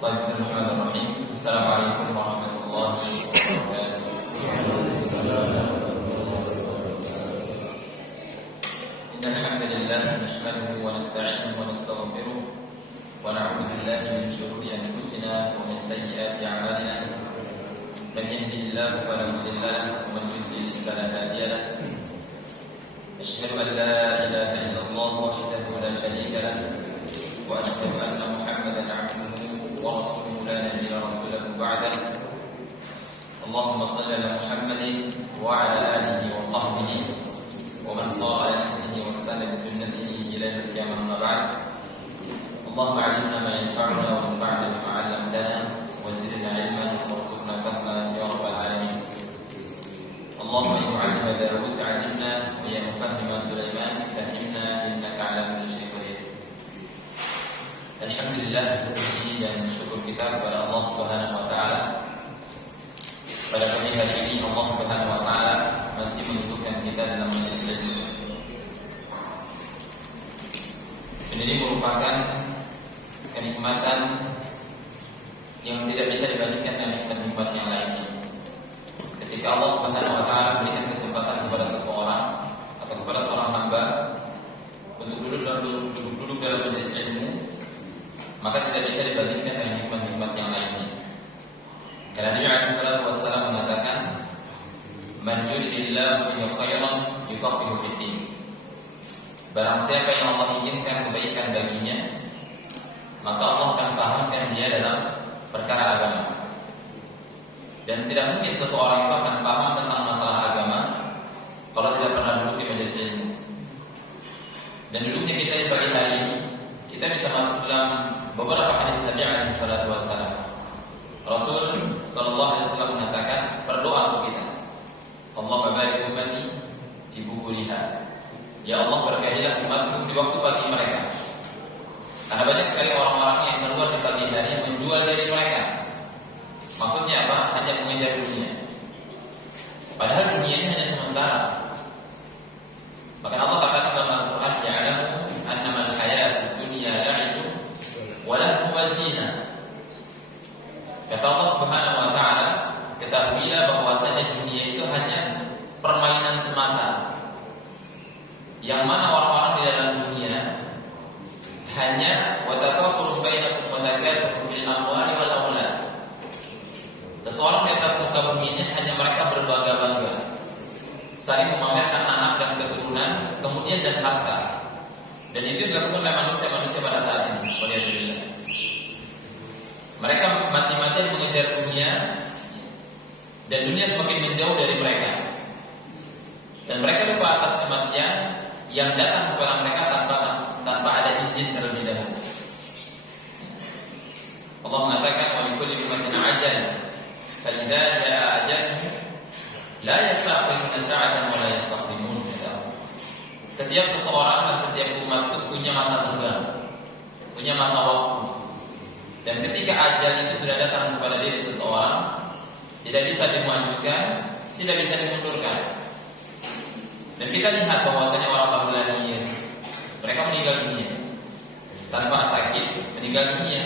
Bismillahirrahmanirrahim. Assalamualaikum warahmatullahi wabarakatuh. Innal hamdalillah nahmaduhu wa nasta'inuhu wa nastaghfiruh wa na'udzu billahi min shururi anfusina wa min sayyiati a'malina. Man yahdihillahu fala mudilla lahu wa man yudlil fala hadiya lahu. Asyhadu an la ilaha illallah wahdahu la syarika lahu wa asyhadu anna Muhammadan 'abduhu ورسوله لا نبي رسوله بعده. اللهم صل على محمد وعلى آله وصحبه ومن صار على نهجه واستنى بسنته إلى يوم القيامة. أما بعد. اللهم علمنا ما ينفعنا وانفعنا بما علمتنا وزدنا علما وارزقنا فهما يا رب العالمين. اللهم يا معلم داود علمنا ويا مفهم سليمان فهمنا إنك على كل شيء قدير. Alhamdulillah, puji dan syukur kita kepada Allah Subhanahu wa taala. Pada pagi hari ini Allah Subhanahu wa taala masih menunjukkan kita dalam majelis ilmu. Ini merupakan kenikmatan yang tidak bisa dibandingkan dengan nikmat-nikmat yang lainnya. Ketika Allah Subhanahu wa taala memberikan kesempatan kepada seseorang atau kepada seorang hamba untuk duduk dalam majelis ilmu, maka tidak bisa dibandingkan dengan nikmat-nikmat yang lainnya. Karena Nabi sallallahu alaihi wasallam mengatakan, "Man yuridillahu bihi khairan yufaqihu fid din." Barang siapa yang Allah inginkan kebaikan baginya, maka Allah akan fahamkan dia dalam perkara agama. Dan tidak mungkin seseorang itu akan paham tentang masalah agama kalau tidak pernah duduk di majelis ilmu. Dan duduknya kita di pagi hari ini, kita bisa masuk dalam beberapa hadis Nabi alaihi salatu wassalam. Rasul sallallahu alaihi wasallam mengatakan, berdoa untuk kita. Allahumma barik ummati fi bukuriha. Ya Allah, berkahilah umatku di waktu pagi mereka. Karena banyak sekali orang-orang yang keluar di pagi hari menjual diri mereka. Maksudnya apa? Hanya mengejar dunia. Padahal dunia ini hanya sementara. Maka Allah katakan dalam Al-Quran, ya'lamu annama al-hayatud dunya la'ibun walahu wazina. Kata Allah Subhanahu wa taala, ketahuilah bahwasanya dunia itu hanya permainan semata. Yang mana orang-orang di dalam dunia hanya watafaqurun bainakum wa takatsur fil amwali wal aulad. Seseorang di atas muka bumi ini hanya mereka berbangga-bangga, saling memamerkan anak dan keturunan, kemudian dan harta. Dan itu dilakukan oleh manusia-manusia pada saat ini. Walhamdulillah. Mereka mati-matian mengejar dunia, dan dunia semakin menjauh dari mereka. Dan mereka lupa atas kematian yang datang kepada mereka tanpa ada izin terlebih dahulu. Allah mengatakan, "Wa likulli ummatin ajal, fa idza jaa ajaluhum la yasta'khiruna sa'atan wa la yastaqdimun." Setiap seseorang dan setiap umat itu punya masa tenggang, punya masa waktu. Dan ketika ajal itu sudah datang kepada diri seseorang, tidak bisa dimajukan, tidak bisa dimundurkan. Dan kita lihat bahwasanya orang Babilania, mereka meninggal dunia tanpa sakit, meninggal dunia.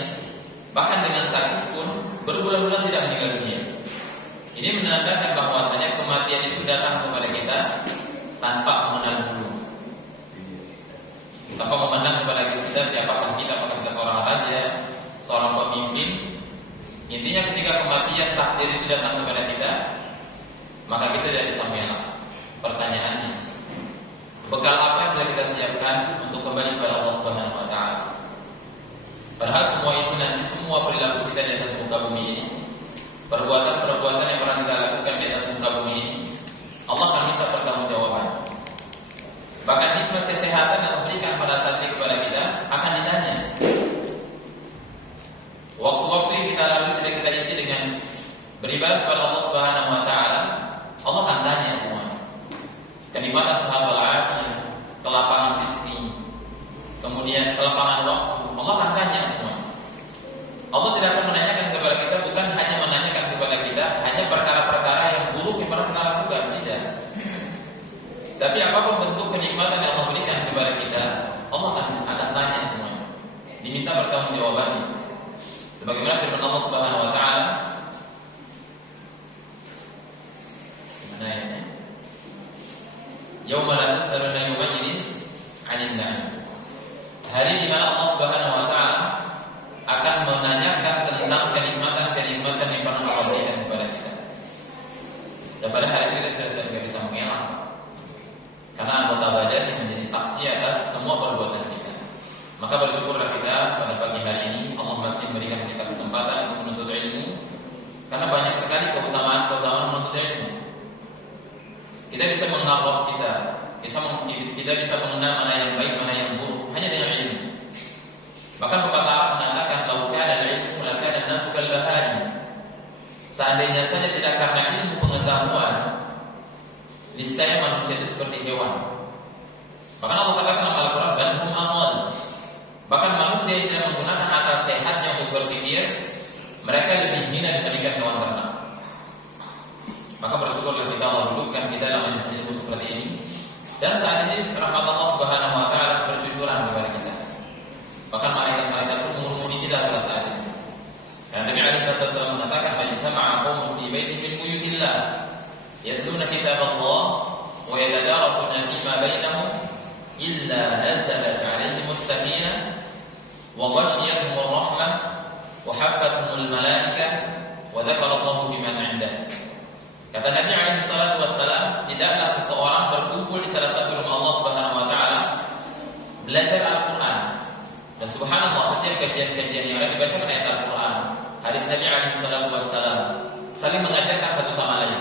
Bahkan dengan sakit pun berbulan-bulan tidak meninggal dunia. Ini menandakan bahwasanya kematian itu datang kepada kita tanpa mengenal dulu, tanpa memandang kepada kita siapakah kita, apakah kita seorang raja, seorang pemimpin. Intinya ketika kematian takdir itu datang kepada kita, maka kita jadi sampean. Pertanyaannya, bekal apa yang sudah kita siapkan untuk kembali kepada Allah Subhanahu wa taala? Padahal semua itu nanti, semua perilaku kita di atas muka bumi ini, perbuatan-perbuatan yang pernah kita lakukan di atas muka bumi ini, Allah akan minta pertanggungjawaban. Bahkan nikmat kesehatan yang diberikan pada saat ini kepada kita akan ditanya. Waktu-waktu yang kita lalui tidak kita isi dengan beribadah kepada Allah Subhanahu wa taala, Allah akan tanya semua. Kenikmatan sehat walafiat, kelapangan rezeki, kemudian kelapangan waktu, Allah akan tanya semua. Allah tidak akan menanyakan kepada kita, bukan hanya menanyakan kepada kita hanya perkara-perkara yang buruk yang pernah kita lakukan, tidak. Tapi apapun bentuk kenikmatan yang Allah berikan kepada kita, Allah akan tanya semuanya. Diminta bertanggung jawabannya. Sebagaimana firman Allah Subhanahu wa taala, mana ayatnya? Yauma la tus'aluna yawma idzin 'anil na'im. Hari di mana Allah Subhanahu wa taala akan menanyakan tentang kenikmatan-kenikmatan yang pernah Allah berikan kepada kita. Dan pada hari itu kita tidak bisa mengelak, karena anggota badan yang menjadi saksi atas semua perbuatan kita. Maka bersyukurlah kita pada pagi hari ini Allah masih memberikan kita kesempatan untuk menuntut ilmu, karena banyak sekali keutamaan menuntut ilmu. Kita bisa mengaprop kita bisa mengenal mana yang baik, mana yang buruk hanya dengan ilmu. Bahkan pepatah Arab mengatakan, "Lau kana al-ilmu lakana an-nasu kal-bahari." Seandainya saja tidak karena ilmu pengetahuan, niscaya manusia itu seperti hewan. Bahkan Allah katakan dalam Al-Quran, "Dan hum amwal." Bahkan manusia yang tidak menggunakan akal sehatnya untuk berpikir, mereka lebih hina dibandingkan hewan ternak. Maka bersyukurlah kita Allah dudukkan kita dalam majelis ilmu seperti ini. Dan saat ini rahmat Allah Subhanahu wa taala bercucuran kepada kita. Bahkan malaikat-malaikat pun mengurusi kita pada saat ini. Dan Nabi alaihi wasallam mengatakan, "Majtama'a qaumun fi baitin min buyutillah, yatluna kitaballah wa yatadarasuna fima bainahum illa nazalat 'alaihim as-sakinah wa ghashiyatuhum ar-rahmah wa haffathum al-malaikah wa dzakarallahu fi man 'indah." Kata Nabi alaihi salatu wassalam, tidaklah seseorang berkumpul di salah satu rumah Allah Subhanahu wa taala belajar Al-Qur'an. Dan subhanallah, setiap kajian-kajian yang ada dibacakan ayat Al-Qur'an, hadis Nabi alaihi salatu wassalam, saling mengajarkan satu sama lain,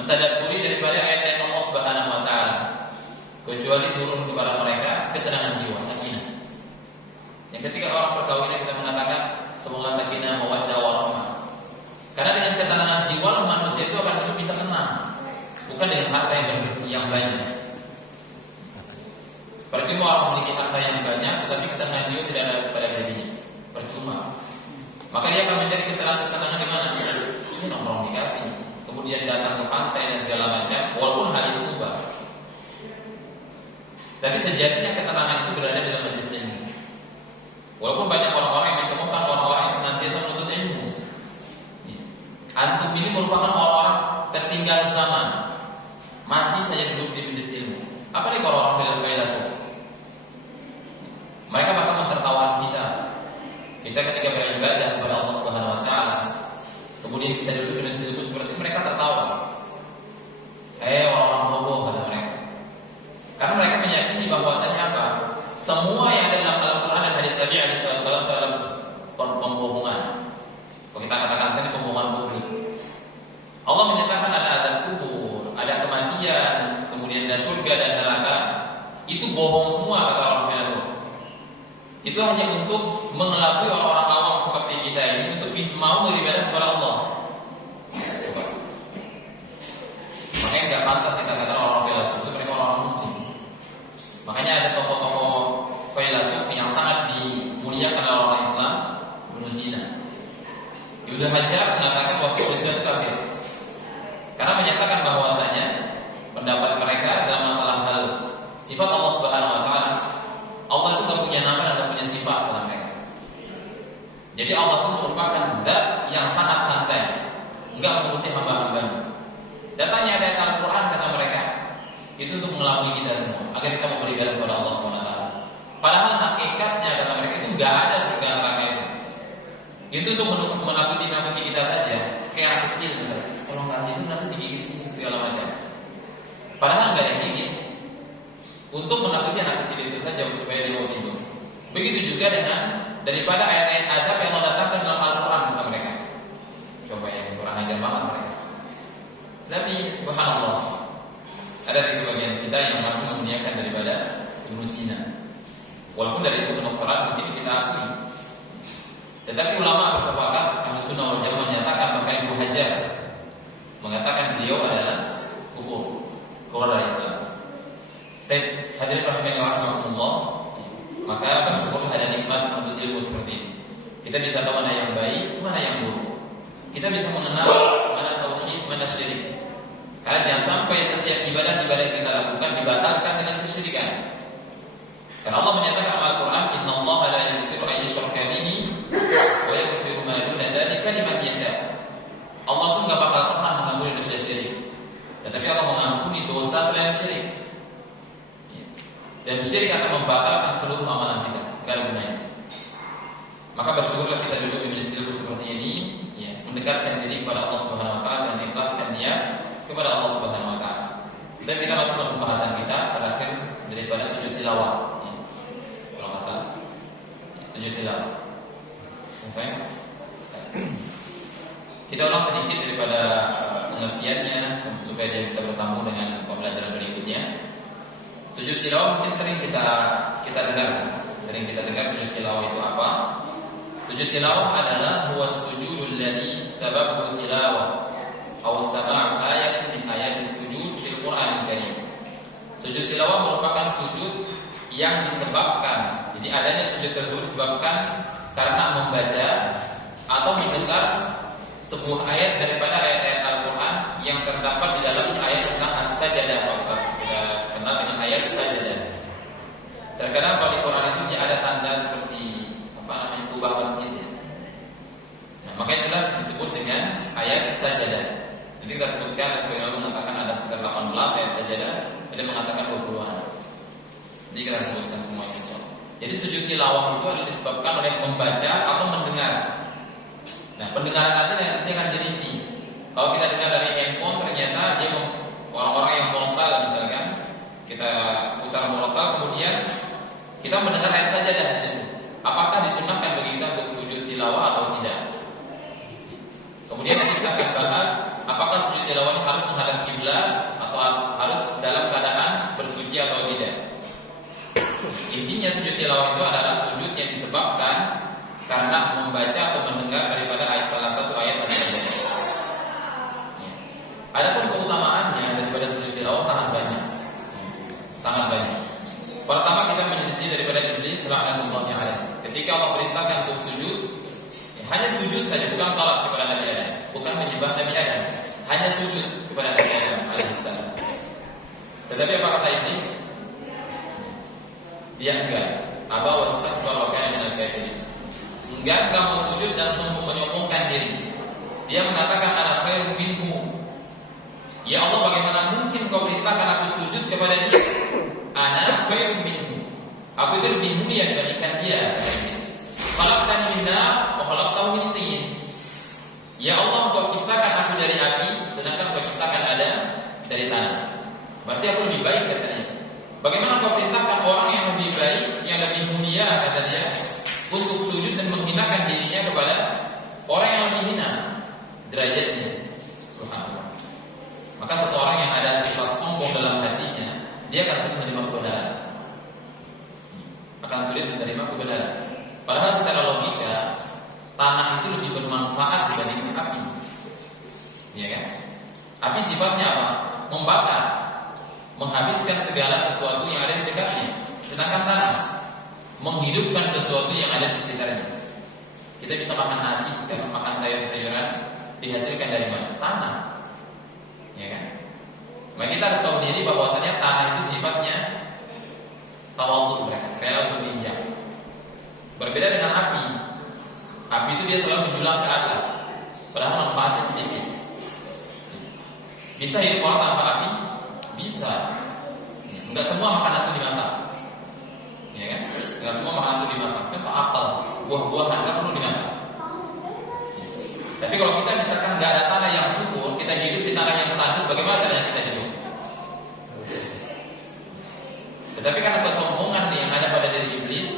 mentadabburi daripada ayat-ayat Allah Subhanahu wa taala, kecuali turun kepada mereka ketenangan jiwa, sakinah. Yang ketika orang perkawinan kita mengatakan semoga sakinah, mawaddah, warahmah. Karena dengan ketenangan jiwa manusia itu akan hidup bisa tenang, bukan dengan harta yang banyak. Percuma orang memiliki harta yang banyak, tetapi ketenangan jiwa tidak ada pada dirinya. Percuma. Maka dia akan mencari kesenangan di mana? Ini nongkrong di kafe, kemudian datang ke pantai dan segala macam, walaupun hal itu mubah. Tapi sejatinya ketenangan itu berada di dalam majelis ilmu. Walaupun banyak orang-orang yang mencemohkan orang-orang yang senantiasa menuntut ilmu. Antum ini merupakan orang-orang tertinggal zaman, masih saja duduk di majelis ilmu. Apa nih kalau orang filosof? Mereka bahkan mentertawakan kita. Kita ketika beribadah kepada Allah Subhanahu wa taala, kemudian kita duduk di majelis ilmu seperti mereka tertawa. Orang-orang bodoh, kata mereka. Karena mereka meyakini bahwasanya apa? Semua yang ada dalam Al-Qur'an dan hadis Nabi alaihi wasallam adalah pembohongan. Kalau kita katakan tadi pembohongan publik. Allah menyatakan ada azab kubur, ada kematian, kemudian ada surga dan neraka. Itu bohong semua kata orang filosof. Itu hanya untuk mengelabui orang-orang awam seperti kita ini untuk mau beribadah kepada Allah. Makanya tidak pantas kita katakan orang filosof itu mereka orang muslim. Makanya ada tokoh-tokoh filosof yang sangat dimuliakan oleh orang Islam, Ibnu Sina. Ibnu Hajar mengatakan bahwa Islam itu kafir, karena menyatakan bahwasanya pendapat mereka dalam masalah hal sifat Allah Subhanahu wa taala, Allah itu tidak punya nama dan tidak punya sifat kata mereka. Jadi Allah itu merupakan zat yang sangat santai, enggak mengurusi hamba-hambanya. Datanya ada Al-Quran kata mereka, itu untuk mengelabui kita semua, agar kita mau beribadah kepada Allah Subhanahu wa taala. Padahal hakikatnya kata mereka itu enggak ada surga neraka itu. Itu untuk menakuti kita saja, kayak anak kecil gitu. Kalau ngaji itu nanti digigit segala macam. Padahal enggak ada yang gigit. Untuk menakuti anak kecil itu saja supaya dia mau tidur. Begitu juga dengan daripada ayat-ayat azab yang Allah datangkan dalam Al-Quran kata mereka. Coba yang kurang ajar banget mereka. Tapi subhanallah, ada di bagian kita yang masih memuliakan daripada Ibnu Sina. Walaupun dari buku kedokteran mungkin kita akui. Tetapi ulama bersepakat, Ahlussunnah wal Jamaah menyatakan bahkan Ibnu Hajar mengatakan beliau adalah kufur, keluar dari Islam. Baik, hadirin rahimani wa rahimakumullah, maka bersyukurlah ada nikmat menuntut ilmu seperti ini. Kita bisa tahu mana yang baik, mana yang buruk. Kita bisa mengenal mana tauhid, mana syirik. Karena jangan sampai setiap ibadah-ibadah yang kita lakukan dibatalkan dengan kesyirikan. Karena Allah menyatakan dalam Al-Quran, Inna Allah la yaghfiru an yushraka bihi wa yaghfiru ma Dan syirik akan membatalkan seluruh amalan kita, tidak ada gunanya. Maka bersyukurlah kita duduk di majelis ilmu seperti ini, ya, mendekatkan diri kepada Allah Subhanahu wa taala dan ikhlaskan niat kepada Allah Subhanahu wa taala. Dan kita masuk dalam pembahasan kita terakhir daripada sujud tilawah. Ya. Kalau nggak salah, ya, sujud tilawah. Sampai kita ulang sedikit daripada pengertiannya supaya dia bisa bersambung dengan pembelajaran berikutnya. Sujud tilawah mungkin sering kita dengar sujud tilawah itu apa? Sujud tilawah adalah huwa sujudul ladzi sababu tilawah aw sama'u ayatin min ayatis sujud fil Qur'anil Karim. Sujud tilawah merupakan sujud yang disebabkan, jadi adanya sujud tersebut disebabkan karena membaca atau mendengar sebuah ayat daripada ayat-ayat Al-Quran yang terdapat di dalamnya ayat tentang as-sajadah, kita kenal dengan ayat sajadah. Terkadang kalau di Quran itu dia ada tanda seperti kubah masjid. Nah, maka itulah disebut dengan ayat sajadah. Jadi kita sebutkan, sebenarnya mengatakan ada sekitar 18 ayat sajadah, ada mengatakan 20-an. Jadi kita sebutkan semua itu. Jadi sujud tilawah itu adalah disebabkan oleh membaca atau mendengar. Nah, pendengaran nanti akan dirinci. Kalau kita dengar dari handphone, ternyata dia orang-orang yang murotal misalkan, kita putar murotal, kemudian kita mendengar ayat sajadah di situ. Apakah disunahkan bagi kita untuk sujud tilawah atau tidak? Kemudian kita akan bahas apakah sujud tilawah ini harus menghadap kiblat atau harus dalam keadaan bersuci atau tidak. Intinya sujud tilawah itu adalah sujud yang disebabkan karena membaca atau mendengar daripada salah satu ayat al-sajadah. Ya. Adapun keutamaannya daripada sujud tilawah sangat banyak. Sangat banyak. Pertama, kita menyelisih daripada iblis la'natullahi alaihi. Ketika Allah perintahkan untuk sujud, ya, hanya sujud saja, bukan salat kepada Nabi Adam, bukan menyembah Nabi Adam, hanya sujud kepada Nabi Adam alaihissalam. Tetapi apa kata iblis? Dia enggak. Aba wastakbara wa kana minal kafirin. Enggak mau sujud dan menyombongkan diri. Dia mengatakan ana khairun minhu. Ya Allah, bagaimana mungkin kau perintahkan aku sujud kepada dia? Ana khairun minhu. Aku itu lebih mulia dibandingkan dia. Khalaqtani min nar wa khalaqtahu min tin. Ya Allah, kau ciptakan aku dari api, sedangkan kau ciptakan Adam dari tanah. Berarti aku lebih baik, katanya. Bagaimana kau perintahkan orang yang lebih baik, yang lebih mulia, kata dia, untuk sujud dan menghinakan dirinya kepada orang yang lebih hina derajatnya? Subhanallah. Maka seseorang yang ada sifat sombong dalam hatinya, dia akan sulit menerima kebenaran. Akan sulit menerima kebenaran. Padahal secara logika, tanah itu lebih bermanfaat dibandingkan api. Ya kan? Api sifatnya apa? Membakar, menghabiskan segala sesuatu yang ada di dekatnya. Sedangkan tanah menghidupkan sesuatu yang ada di sekitarnya. Kita bisa makan nasi, sekarang makan sayur-sayuran, dihasilkan dari mana? Tanah. Ya kan? Maka kita harus tahu diri bahwasanya tanah itu sifatnya tawadhu, rela untuk diinjak. Berbeda dengan api. Api itu dia selalu menjulang ke atas, padahal manfaatnya sedikit. Bisa hidup orang tanpa api? Bisa. Enggak semua makanan itu dimasak. Ya kan? Enggak semua makanan itu dimasak. Contoh apel, buah-buahan enggak perlu dimasak. Tapi kalau kita misalkan enggak ada tanah yang subur, kita hidup di tanah yang tandus, bagaimana caranya kita hidup? Tetapi karena kesombongan yang ada pada diri iblis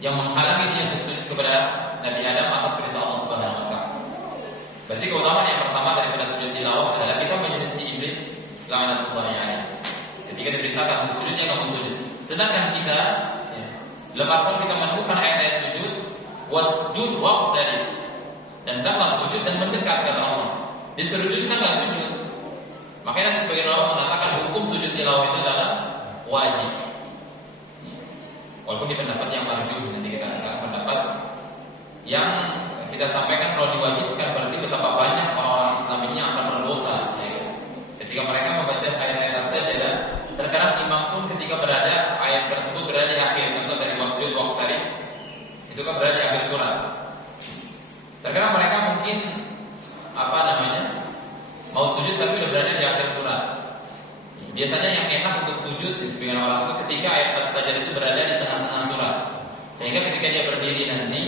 yang menghalangi dia untuk sujud kepada Nabi Adam atas perintah Allah Subhanahu wa taala. Berarti keutamaan yang pertama daripada sujud tilawah adalah kita menyelisih iblis la'natullahi alaihi. Ketika diperintahkan untuk sujud, dia enggak mau sujud. Sedangkan kita lemah pun kita menemukan ayat-ayat sujud, wasjud waqtari, dan hendaklah sujud dan mendekat kepada Allah. Disuruh sujud kita enggak sujud. Makanya nanti sebagian ulama mengatakan hukum sujud tilawah itu adalah wajib. Walaupun di pendapat yang marjuh, nanti kita akan pendapat yang kita sampaikan kalau diwajibkan berarti betapa banyak orang-orang Islam ini yang akan berdosa. Ya. Ketika mereka membaca ayat-ayat sajadah, terkadang imam pun ketika berada ayat tersebut berada di akhir, contoh dari wasjud waqtari, itu kan berada di akhir surat. Terkadang mereka mungkin mau sujud tapi udah berada di akhir surat. Biasanya biasanya yang enak untuk sujud di sebagian orang itu ketika ayat as-sajdah itu berada di tengah-tengah surat. Sehingga ketika dia berdiri nanti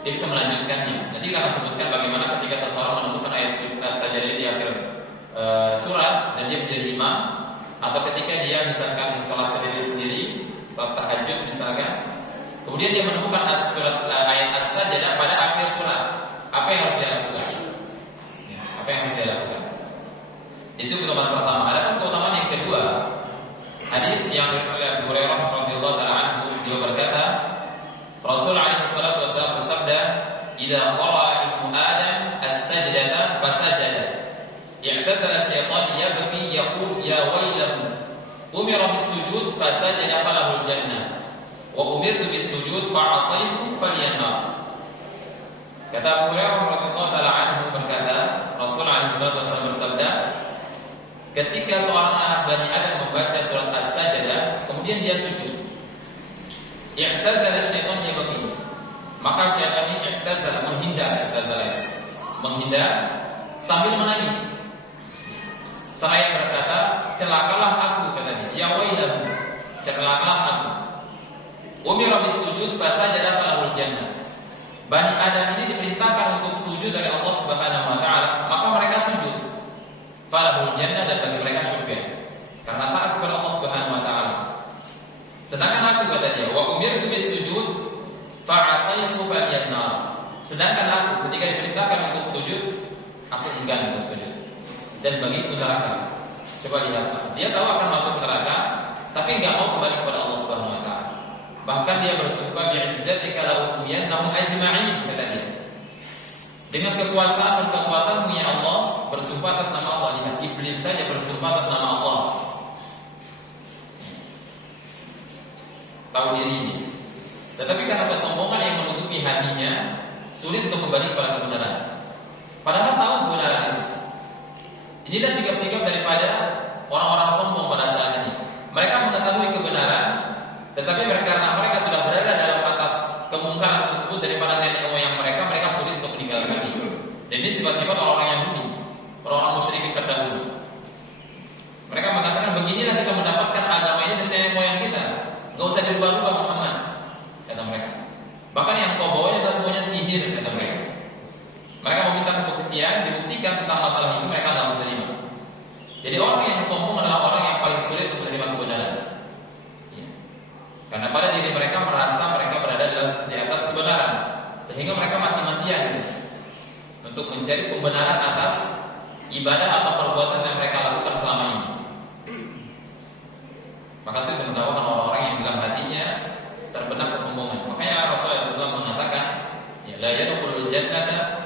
dia bisa melanjutkannya. Nanti kita akan sebutkan bagaimana ketika seseorang menemukan ayat as-sajdah di akhir surat dan dia menjadi imam, atau ketika dia misalkan sholat sendiri, sholat tahajud misalkan, kemudian dia menemukan ayat as-sajdah pada akhir surat, apa yang harus dia lakukan? Ya, apa yang harus dia lakukan? Itu keutamaan pertama. Ada keutamaan yang kedua, hadis yang diriwayatkan oleh Abu Hurairah radhiyallahu taala anhu, dia berkata, Rasul alaihi salatu wasallam bersabda, "Idza qara'a ibnu Adam as-sajdata fasajada, i'tazala asy-syaitanu yabki yaqul ya wailahu, umira bis-sujud fasajada falahul jannah, wa umirtu bis-sujud fa'asaitu falyannar." Kata Abu Hurairah radhiyallahu taala anhu berkata, Rasul alaihi salatu wasallam bersabda, ketika seorang anak Bani Adam membaca surat As-Sajdah, kemudian dia sujud, i'tazala asy-syaitanu yabki, maka syaitan ini menghindar sambil menangis. Seraya berkata, celakalah aku, kata dia, ya wailahu, celakalah aku. Umira bis-sujud fasajada falahul jannah. Bani Adam ini diperintahkan untuk sujud dari Allah Subhanahu wa taala, maka mereka sujud. Falahul jannah, dan bagi mereka surga. Karena taat kepada Allah Subhanahu wa taala. Sedangkan aku, kata dia, wa umirtu bis-sujud fa'asaitu falyannar. Sedangkan aku ketika diperintahkan untuk sujud, aku enggan untuk sujud. Dan bagiku neraka. Coba lihat, dia tahu akan masuk neraka, tapi enggak mau kembali kepada Allah Subhanahu wa taala. Bahkan dia bersumpah bi'izzatika la ughwiyannahum ajma'in, kata dia. Dengan kekuasaan dan kekuatanmu ya Allah, bersumpah atas nama Allah. Lihat, iblis saja bersumpah atas nama Allah. Tahu dirinya. Tetapi karena kesombongan yang menutupi hatinya, sulit untuk kembali kepada kebenaran. Padahal tahu kebenaran itu. Inilah sikap-sikap daripada orang-orang sombong pada saat ini. Mereka mengetahui kebenaran, tetapi karena mereka sudah berada dalam atas kemungkaran tersebut daripada nenek moyang mereka, mereka sulit untuk meninggalkan itu. Dan ini sifat-sifat orang-orang Yahudi, orang-orang musyrikin terdahulu. Mereka mengatakan, beginilah kita mendapatkan agama ini dari nenek moyang kita. Gak usah dirubah-rubah Muhammad, kata mereka. Bahkan yang kau bawa adalah semuanya sihir, kata mereka. Mereka meminta pembuktian, dibuktikan tentang masalah itu, mereka tidak menerima. Jadi orang yang sombong adalah orang yang paling sulit untuk menerima kebenaran. Ya. Karena pada diri mereka merasa mereka berada di atas kebenaran, sehingga mereka mati-matian untuk mencari pembenaran atas ibadah atau perbuatan yang mereka lakukan selama ini. Maka saya menemukan orang-orang yang dalam hatinya terbenak kesombongan. Makanya Rasulullah SAW mengatakan, ya, la yadkhulul jannata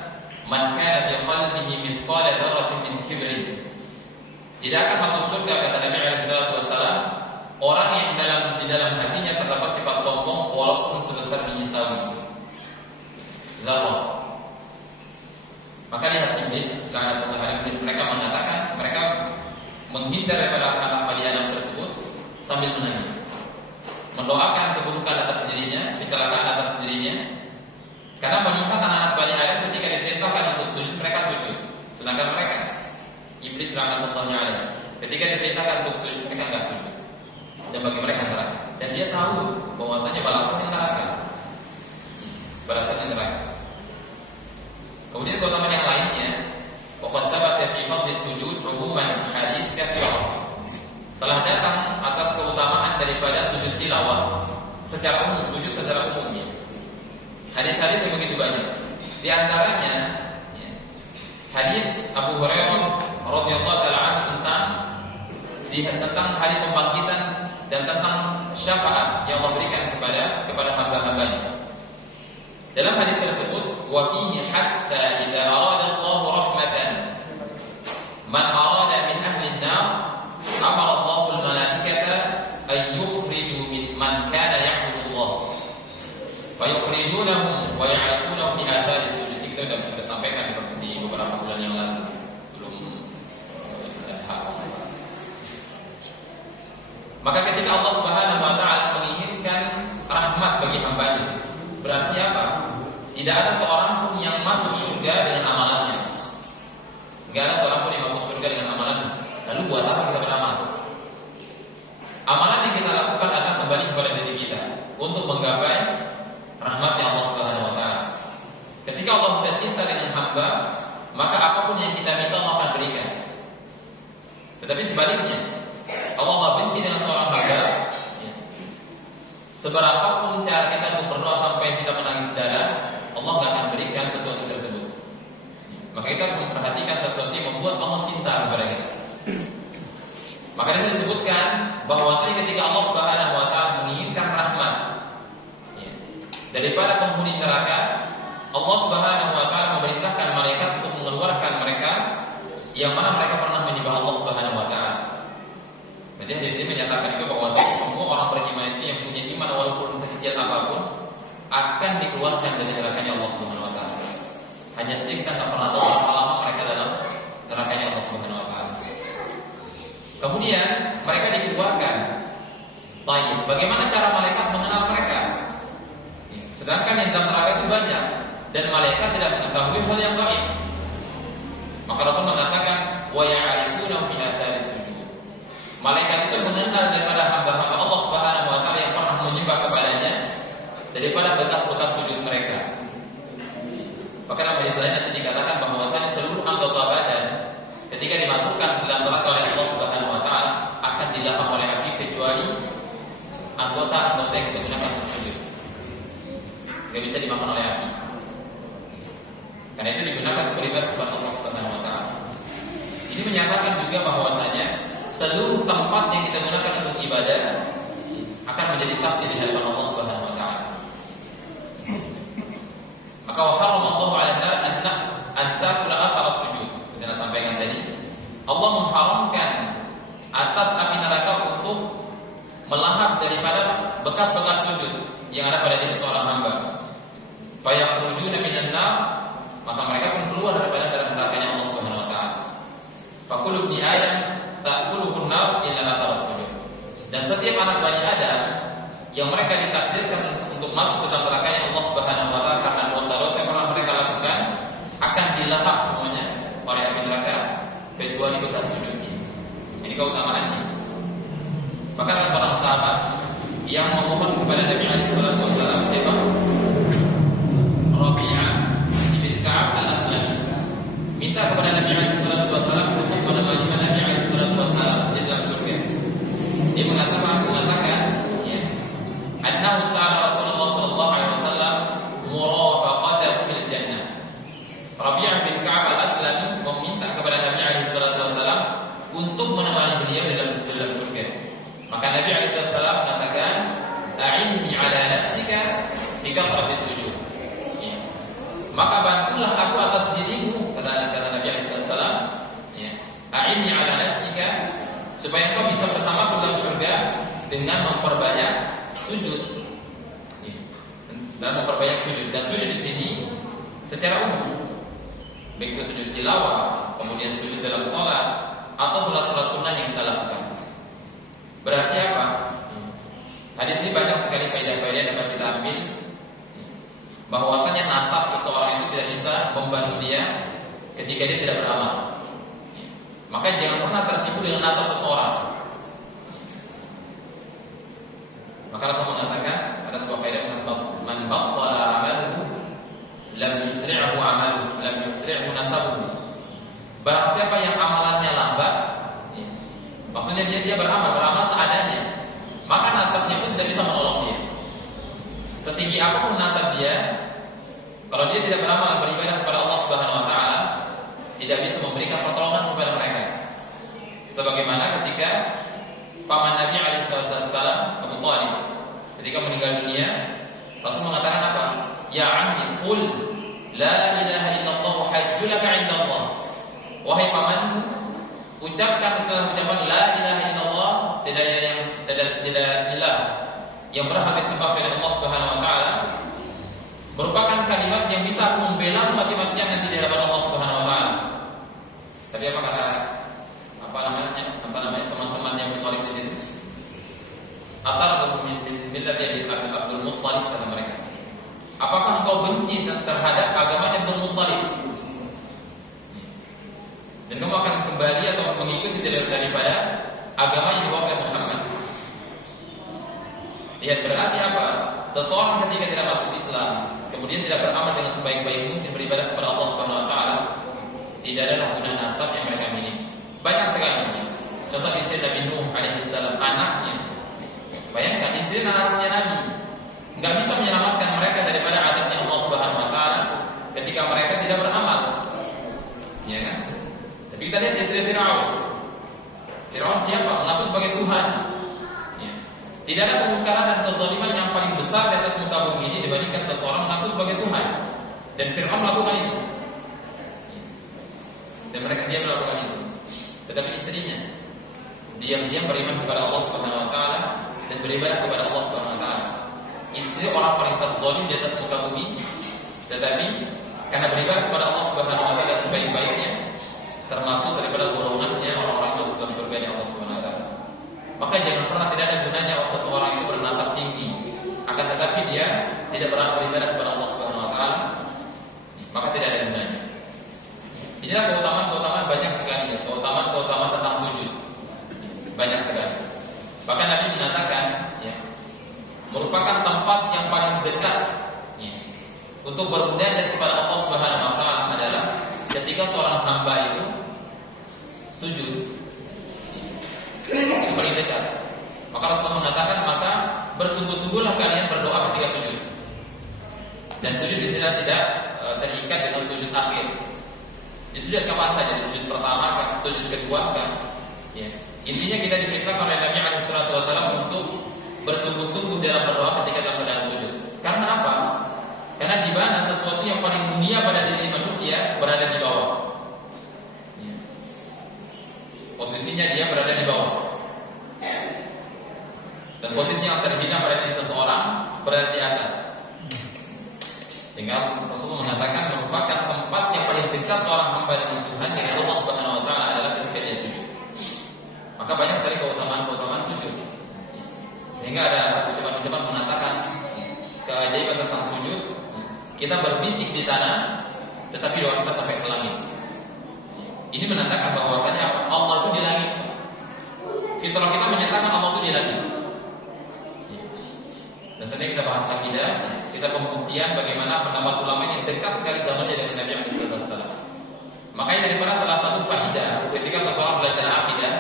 man kana fi qalbihi mithqala dzarratin min kibrin. Tidak akan masuk surga, kata Nabi SAW, orang yang di dalam hatinya terdapat sifat sombong walaupun sebesar biji sawi. Dzarrah. Maka lihat iblis, mereka mengatakan, mereka menghindar daripada anak Bani Adam tersebut sambil menangis, mendoakan keburukan atas dirinya, kecelakaan atas dirinya, karena melihat anak-anak Bani Adam ketika diperintahkan untuk sujud, mereka sujud. Sedangkan mereka, iblis laknatullahi alaihi, ketika diperintahkan untuk sujud, mereka enggak sujud. Dan bagi mereka neraka. Dan dia tahu bahwasanya balasannya neraka. Balasannya neraka. Kemudian keutamaan yang lainnya, waqad thabata fi fadli sujud umuman hadits katsirah. Telah datang atas keutamaan daripada sujud tilawah secara umum, sujud secara umumnya. Hadis-hadis yang begitu banyak. Di antaranya ya, hadis Abu Hurairah radhiyallahu taala anhu tentang hari pembangkitan dan tentang syafaat yang Allah berikan kepada hamba-hambanya. Dalam hadis tersebut, wa fihi hatta idza arada Allah rahmatan man arada min ahli an-nar amara Allahul malaikata an yukhriju man kana ya'budu Allah fa yukhrijunahum wa ya'rifunahum bi athari sujud. Kita sudah sampaikan di beberapa bulan yang lalu sebelum maka ketika Allah Subhanahu wa taala menginginkan rahmat bagi hambanya, berarti apa? Tidak ada seorang pun yang masuk surga dengan amalannya. Tidak ada seorang pun yang masuk surga dengan amalannya. Lalu buat apa kita beramal? amalan yang kita lakukan adalah kembali kepada diri kita untuk menggapai rahmatnya Allah Subhanahu wa taala. Ketika Allah sudah cinta dengan hamba, maka apapun yang kita minta Allah akan berikan. Tetapi sebaliknya, Allah benci dengan seorang hamba, ya, seberapapun cara kita untuk berdoa sampai kita menangis darah, Allah tidak akan berikan sesuatu tersebut. Maka kita harus memperhatikan sesuatu yang membuat Allah cinta kepada kita. Maka disini disebutkan bahwasanya ketika Allah Subhanahu wa taala menginginkan rahmat, ya, daripada penghuni neraka, Allah Subhanahu wa taala memerintahkan malaikat untuk mengeluarkan mereka yang mana mereka pernah menyembah Allah Subhanahu wa taala. Jadi hadis ini menyatakan juga bahwa semua orang beriman itu yang punya iman walaupun sekecil apapun akan dikeluarkan dari nerakanya Allah Subhanahu wa taala. Hanya sedikit kita tidak pernah tahu berapa lama mereka dalam nerakanya Allah Subhanahu wa taala. Kemudian mereka dikeluarkan. Baik, bagaimana cara malaikat mengenal mereka? Sedangkan yang dalam neraka itu banyak dan malaikat tidak mengetahui hal yang gaib. Maka Rasul mengatakan wa ya'rifuna bi athari sujud. Malaikat itu mengenal daripada hamba-hamba Allah Subhanahu wa taala yang pernah menyembah kepadanya daripada bekas-bekas sujud mereka. Maka dalam hadis lain nanti dikatakan bahwasanya seluruh anggota badan ketika dimasukkan ke dalam neraka oleh Allah Subhanahu wa taala akan dilahap oleh api kecuali anggota-anggota yang kita gunakan untuk sujud. Tidak bisa dimakan oleh api. Karena itu digunakan untuk beribadah kepada Allah Subhanahu wa taala. Ini menyatakan juga bahwasanya seluruh tempat yang kita gunakan untuk ibadah akan menjadi saksi di hadapan Allah Subhanahu wa taala. Maka waharamallahu 'ala an ta'kula athara sujud. Kita sampaikan tadi, Allah mengharamkan atas api neraka untuk melahap daripada bekas-bekas sujud yang ada pada diri seorang hamba. Fa yakhrujuna minan nar, maka mereka pun keluar daripada dalam nerakanya Allah Subhanahu wa taala. Fa kullu ibni adam ta'kuluhu an-nar illa athara sujud. Dan setiap anak Bani Adam yang mereka ditakdirkan untuk masuk ke dalam nerakanya Allah Subhanahu wa taala karena dosa-dosa yang pernah mereka lakukan akan dilahap semuanya oleh api neraka kecuali bekas sujudnya. Ini keutamaannya. Maka ada seorang sahabat yang memohon kepada Nabi alaihi salatu wasallam, siapa? Rabi'ah bin Ka'ab al-Aslami. Minta kepada Nabi alaihi salatu wasallam untuk menemani Nabi alaihi salatu wasallam di dalam surga. Dia mengatakan, ya, annahu sa'ala Rasulullah sallallahu alaihi wasallam murafaqatahu fil jannah. Rabi'ah bin Ka'ab al-Aslami meminta kepada Nabi alaihi salatu wasallam untuk menemani beliau di dalam surga. Maka Nabi alaihi salatu wasallam mengatakan, "A'inni 'ala nafsika bi kathratis sujud." Ya. Maka bantulah aku atas dirimu, kata Nabi alaihi salatu wasallam, ya. "A'inni 'ala nafsika," supaya engkau bisa bersama dalam surga dengan memperbanyak sujud. Ya. Dan memperbanyak sujud. Dan sujud di sini secara umum, baik itu sujud tilawah, kemudian sujud dalam sholat atau sholat-sholat sunnah yang kita lakukan. Berarti apa? Hadis ini banyak sekali faedah-faedah yang dapat kita ambil. Bahwasanya nasab seseorang itu tidak bisa membantu dia ketika dia tidak beramal. Maka jangan pernah tertipu dengan nasab seseorang. Maka Rasul mengatakan ada sebuah faedah, man battala amaluhu lam yusri'hu amaluhu lam yusri'hu nasabuhu. Barang siapa yang amalannya lambat, maksudnya dia beramal seadanya, maka nasabnya pun tidak bisa menolong dia. Setinggi apapun nasab dia, kalau dia tidak beramal beribadah kepada Allah Subhanahu wa taala, tidak bisa memberikan pertolongan kepada mereka. Sebagaimana ketika paman Nabi alaihi wasallam Abu Thalib ketika meninggal dunia, Rasul mengatakan apa? Ya ammi qul la ilaha illallah hajjulaka 'indallah. Wahai pamanku, ucapkan ucapan la ilaha illallah, tidak ilah yang berhak disembah kecuali Allah Subhanahu wa taala, merupakan kalimat yang bisa aku membela mati-matian nanti di hadapan Allah Subhanahu wa taala. Tapi apa kata teman-teman yang Muttalib di situ? Atar millati Abdul Muttalib, kata mereka. Apakah engkau benci terhadap agamanya Abdul Muttalib? Dan kamu akan kembali atau mengikuti daripada agama yang dibawa oleh Muhammad. Lihat berarti apa? Seseorang ketika tidak masuk Islam, kemudian tidak beramal dengan sebaik-baik mungkin beribadah kepada Allah Subhanahu wa taala, tidak ada guna nasab yang mereka miliki. Banyak sekali. Contoh istri Nabi Nuh alaihissalam, anaknya. Bayangkan istri dan anaknya Nabi, nggak bisa menyelamatkan mereka daripada azabnya Allah Subhanahu wa taala ketika mereka tidak beramal. Ya kan? Tapi kita lihat istri Firaun. Firaun siapa? Mengaku sebagai Tuhan. Ya. Tidak ada kemungkaran dan kezaliman yang paling besar di atas muka bumi ini dibandingkan seseorang mengaku sebagai Tuhan. Dan Firaun melakukan itu. Ya. Dan dia melakukan itu. Tetapi istrinya diam-diam beriman kepada Allah Subhanahu wa taala dan beribadah kepada Allah Subhanahu wa taala. Istri orang paling terzalim di atas muka bumi, tetapi karena beribadah kepada Allah Subhanahu wa taala sebaik-baiknya, termasuk daripada golongannya orang-orang yang masuk dalam surga Allah Subhanahu wa taala. Maka jangan pernah, tidak ada gunanya seseorang itu bernasab tinggi, akan tetapi dia tidak pernah beribadah kepada Allah Subhanahu wa taala, maka tidak ada gunanya. Inilah keutamaan-keutamaan banyak sekali, keutamaan-keutamaan tentang sujud. Banyak sekali. Bahkan Nabi mengatakan, ya, merupakan tempat yang paling dekat, ya, untuk bermunajat kepada Allah Subhanahu wa taala adalah ketika seorang hamba itu sujud. Yang paling dekat. Maka Rasulullah mengatakan, maka bersungguh-sungguhlah kalian berdoa ketika sujud. Dan sujud di sini tidak terikat dengan sujud akhir. Di sujud kapan saja, di sujud pertama, sujud kedua, kan? Ya. Intinya kita diperintahkan oleh Nabi SAW untuk bersungguh-sungguh dalam berdoa ketika dalam keadaan sujud. Karena apa? Karena di mana sesuatu yang paling mulia pada diri manusia berada di bawah. Ya. Posisinya dia berada di bawah. Dan posisi yang terhina pada diri seseorang berada di atas. Sehingga Rasulullah mengatakan merupakan tempat yang paling dekat seorang hamba dengan Tuhan, dengan Allah Subhanahu wa taala adalah ketika dia sujud. Maka banyak sekali keutamaan-keutamaan sujud. Sehingga ada ucapan-ucapan mengatakan keajaiban tentang sujud. Kita berbisik di tanah, tetapi doa kita sampai ke langit. Ini menandakan bahwasanya Allah itu di langit. Fitrah kita menyatakan Allah itu di langit. Dan sebenarnya kita bahas akidah, kita pembuktian bagaimana pendapat ulama yang dekat sekali zamannya dengan Nabi Muhammad SAW. Makanya daripada salah satu faedah ketika seseorang belajar akidah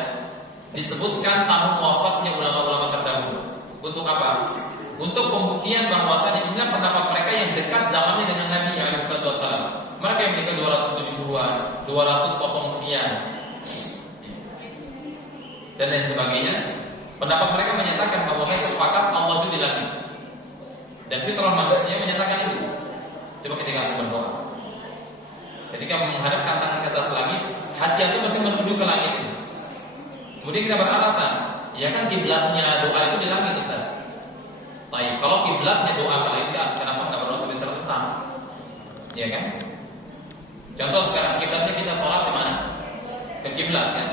disebutkan tahun wafatnya ulama-ulama terdahulu. Untuk apa? Untuk pembuktian bahwasanya inilah pendapat mereka yang dekat zamannya dengan Nabi SAW. Mereka yang menikah 270-an, 200 sekian, dan lain sebagainya. Pendapat mereka menyatakan bahwa saya sepakat Allah itu di langit. Dan fitrah manusia menyatakan itu. Coba ketika aku berdoa, ketika menghadapkan tangan ke atas langit, hati itu mesti menuju ke langit itu. Kemudian kita beralasan, ya kan kiblatnya doa itu di langit, Ustaz. Baik, kalau kiblatnya doa ke langit, kenapa nggak berdoa sampai terlentang? Ya kan? Contoh sekarang kiblatnya kita sholat di mana? Ke kiblat kan?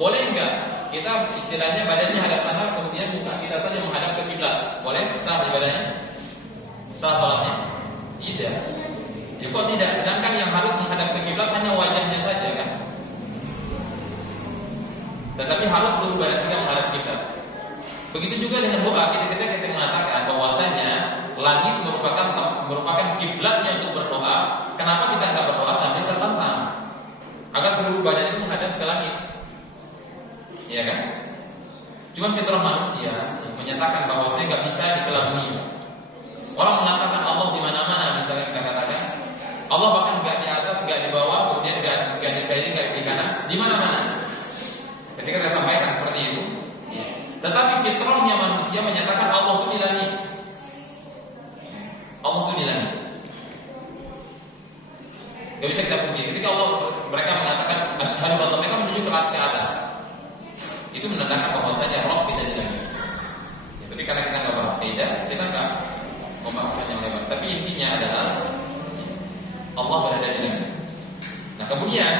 Boleh nggak kita istilahnya badannya hadap sana, kemudian muka kita saja menghadap ke kiblat? Boleh? Sah ibadahnya? Sah sholatnya? Tidak. Ya kok tidak? Sedangkan yang harus menghadap ke kiblat hanya wajahnya saja kan? Tetapi harus seluruh badan kita menghadap kita. Begitu juga dengan doa, kita mengatakan bahwasanya langit merupakan kiblatnya untuk berdoa. Kenapa kita nggak berdoa sambil terlentang? Agar seluruh badan itu menghadap ke langit. Iya kan? Cuma fitrah manusia menyatakan bahwasanya nggak bisa dikelabui. Orang mengatakan Allah di mana-mana, misalnya kita katakan Allah bahkan nggak di atas, nggak di bawah, kemudian nggak di kiri, nggak di kanan, di mana-mana. Ketika kita sampaikan seperti itu, tetapi fitrahnya manusia menyatakan Allah itu di langit. Allah itu di langit. Gak bisa kita puji. Ketika mereka mengatakan asyhadu an la ilaha illallah, mereka menuju ke atas. Itu menandakan bahwasanya Rabb kita di langit. Ya, tapi karena kita nggak bahas kaidah, kita nggak membahasnya yang lebar. Tapi intinya adalah Allah berada di langit. Nah kemudian